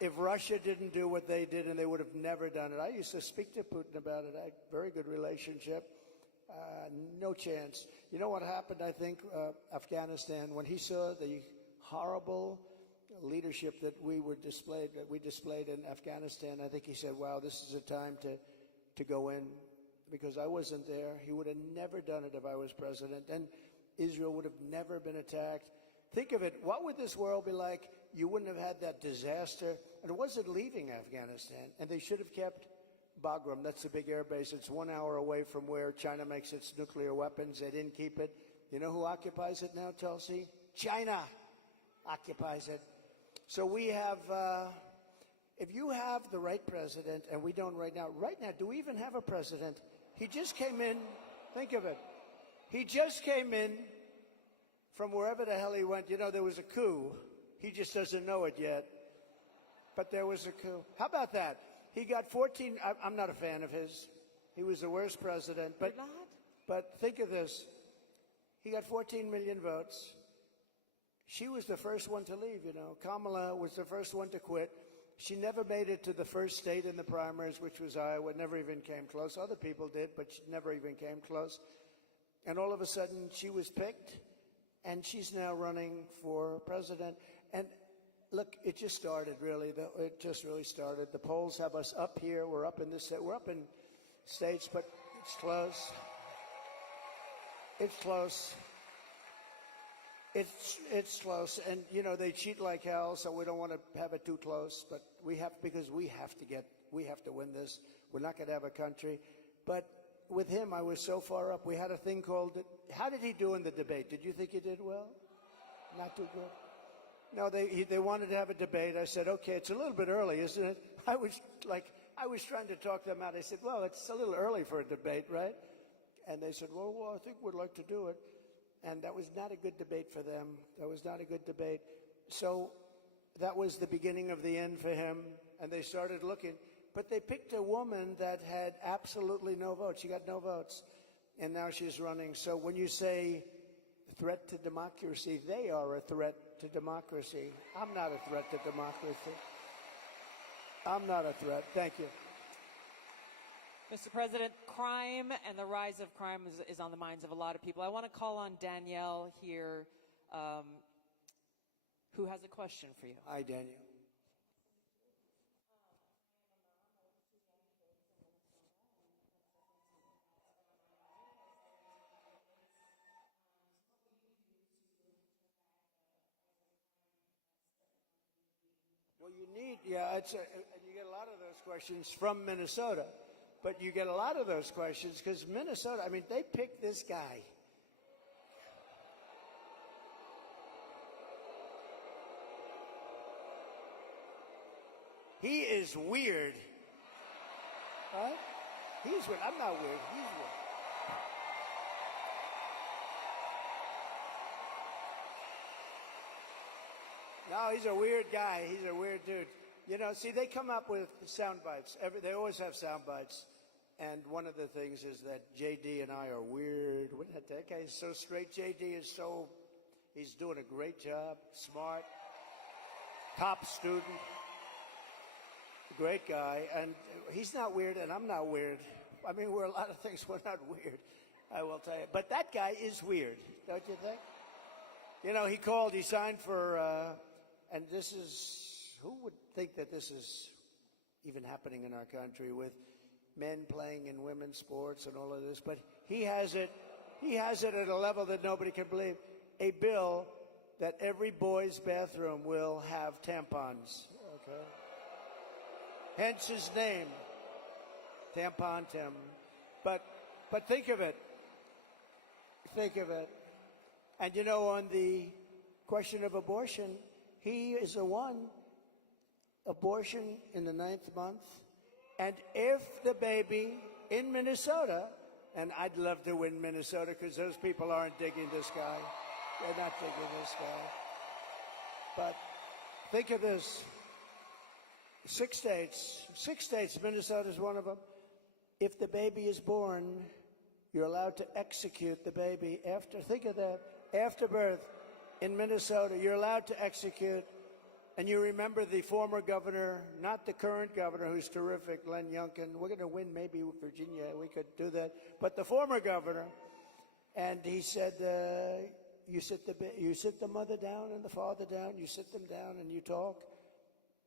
if Russia didn't do what they did, and they would have never done it? I used to speak to Putin about it. I had a very good relationship. No chance. You know what happened, I think, Afghanistan, when he saw the horrible leadership that we displayed in Afghanistan, I think he said, wow, this is a time to go in, because I wasn't there. He would have never done it if I was president, and Israel would have never been attacked. Think of it. What would this world be like? You wouldn't have had that disaster. And it wasn't leaving Afghanistan, and they should have kept Bagram. That's a big air base. It's 1 hour away from where China makes its nuclear weapons. They didn't keep it. You know who occupies it now, Tulsi? China occupies it. So we have, if you have the right president, and we don't right now, do we even have a president? He just came in, think of it. He just came in from wherever the hell he went. You know, there was a coup. He just doesn't know it yet. But there was a coup. How about that? He got 14, I'm not a fan of his. He was the worst president. But think of this. He got 14 million votes. She was the first one to leave, you know. Kamala was the first one to quit. She never made it to the first state in the primaries, which was Iowa. Never even came close. Other people did, but she never even came close. And all of a sudden, she was picked, and she's now running for president. And look, it just started, really. It just really started. The polls have us up here. We're up in states, but it's close. It's close. It's close, and you know they cheat like hell, so we don't want to have it too close. But we have to win this. We're not going to have a country. But with him, I was so far up. We had a thing called. How did he do in the debate? Did you think he did well? Not too good. No, they wanted to have a debate. I said, okay, it's a little bit early, isn't it? I was trying to talk them out. I said, well, it's a little early for a debate, right? And they said, well, I think we'd like to do it. And that was not a good debate for them. That was not a good debate. So that was the beginning of the end for him. And they started looking. But they picked a woman that had absolutely no votes. She got no votes. And now she's running. So when you say threat to democracy, they are a threat to democracy. I'm not a threat to democracy. I'm not a threat. Thank you. Mr. President, crime and the rise of crime is on the minds of a lot of people. I want to call on Danielle here, who has a question for you. Hi, Danielle. Well, you get a lot of those questions from Minnesota. But you get a lot of those questions because Minnesota, I mean, they picked this guy. He is weird. Right? He's weird. I'm not weird. He's weird. No, he's a weird guy. He's a weird dude. You know, see, they come up with sound bites. They always have sound bites. And one of the things is that JD and I are weird. That guy is so straight. JD is he's doing a great job, smart, top student, great guy. And he's not weird, and I'm not weird. I mean, we're a lot of things. We're not weird, I will tell you. But that guy is weird, don't you think? You know, he signed for, and this is, who would think that this is even happening in our country with men playing in women's sports and all of this? But he has it at a level that nobody can believe. A bill that every boy's bathroom will have tampons, okay? Hence his name, Tampon Tim. But think of it. Think of it. And you know, on the question of abortion, he is the one. Abortion in the 9th month. And if the baby in Minnesota, and I'd love to win Minnesota because those people aren't digging this guy. They're not digging this guy. But think of this. 6 states, Minnesota's one of them. If the baby is born, you're allowed to execute the baby think of that, after birth in Minnesota, you're allowed to execute. And you remember the former governor, not the current governor, who's terrific, Glenn Youngkin. We're going to win maybe Virginia. We could do that. But the former governor, and he said, you sit the mother down and the father down. You sit them down and you talk.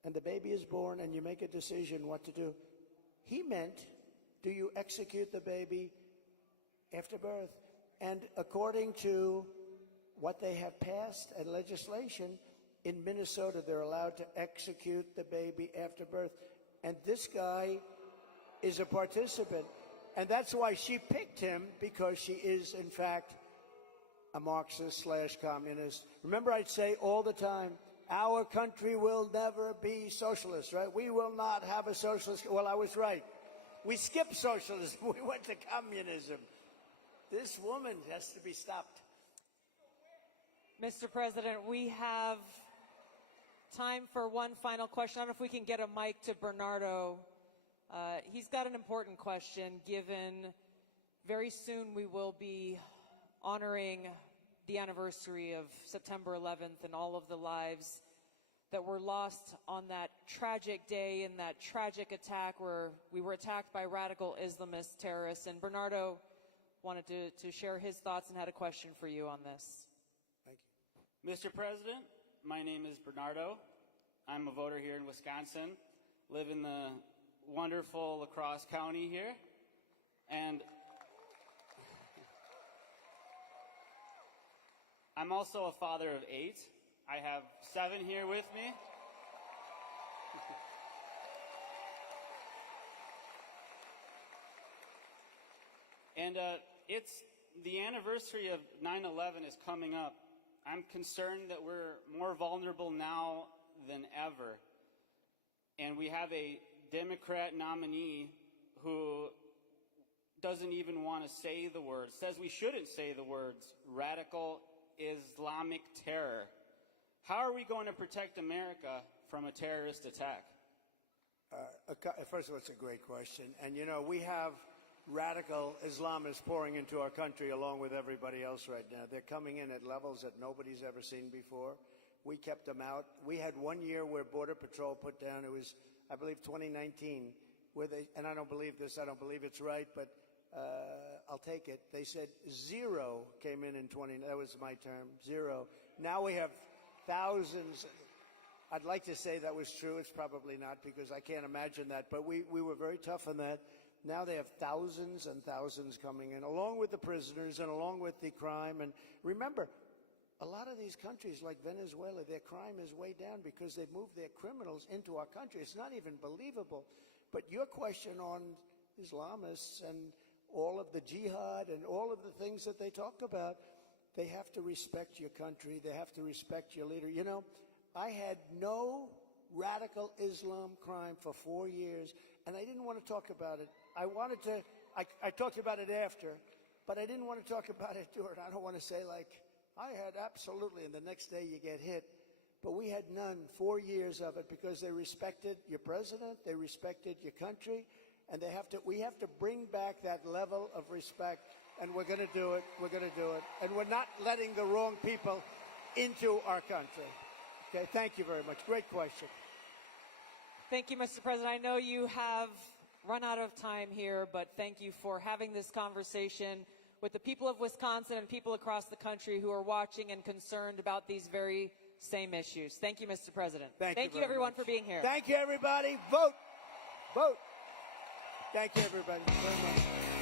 And the baby is born and you make a decision what to do. He meant, do you execute the baby after birth? And according to what they have passed and legislation, in Minnesota, they're allowed to execute the baby after birth. And this guy is a participant. And that's why she picked him, because she is, in fact, a Marxist/communist. Remember, I'd say all the time, our country will never be socialist, right? We will not have a socialist. Well, I was right. We skipped socialism. We went to communism. This woman has to be stopped. Mr. President, we have time for one final question. I don't know if we can get a mic to Bernardo. He's got an important question, given very soon we will be honoring the anniversary of September 11th and all of the lives that were lost on that tragic day and that tragic attack where we were attacked by radical Islamist terrorists. And Bernardo wanted to share his thoughts and had a question for you on this. Thank you. Mr. President, my name is Bernardo. I'm a voter here in Wisconsin, live in the wonderful La Crosse County here, and I'm also a father of 8. I have 7 here with me. And it's the anniversary of 9/11 is coming up. I'm concerned that we're more vulnerable now than ever. And we have a Democrat nominee who doesn't even want to say the words, says we shouldn't say the words, radical Islamic terror. How are we going to protect America from a terrorist attack? First of all, it's a great question. And, you know, we have radical Islamists pouring into our country along with everybody else right now. They're coming in at levels that nobody's ever seen before. We kept them out. We had 1 year where Border Patrol put down, it was, I believe, 2019, where they, and I don't believe this, I don't believe it's right, but I'll take it. They said 0 came in 20, that was my term, 0. Now we have thousands. I'd like to say that was true. It's probably not, because I can't imagine that. But we were very tough on that. Now they have thousands and thousands coming in, along with the prisoners and along with the crime. And remember, a lot of these countries like Venezuela, their crime is way down because they've moved their criminals into our country. It's not even believable. But your question on Islamists and all of the jihad and all of the things that they talk about, they have to respect your country. They have to respect your leader. You know, I had no radical Islam crime for 4 years, and I didn't want to talk about it. I wanted to, I talked about it after, but I didn't want to talk about it during. I don't want to say like, I had absolutely, and the next day you get hit. but we had none 4 years of it because they respected your president, they respected your country, and we have to bring back that level of respect, and we're going to do it. We're going to do it. And we're not letting the wrong people into our country. Okay, thank you very much. Great question. Thank you, Mr. President. I know you have run out of time here, but thank you for having this conversation with the people of Wisconsin and people across the country who are watching and concerned about these very same issues. Thank you, Mr. President. Thank you everyone, much. for being here. Thank you, everybody. Vote. Vote. Thank you, everybody, very much.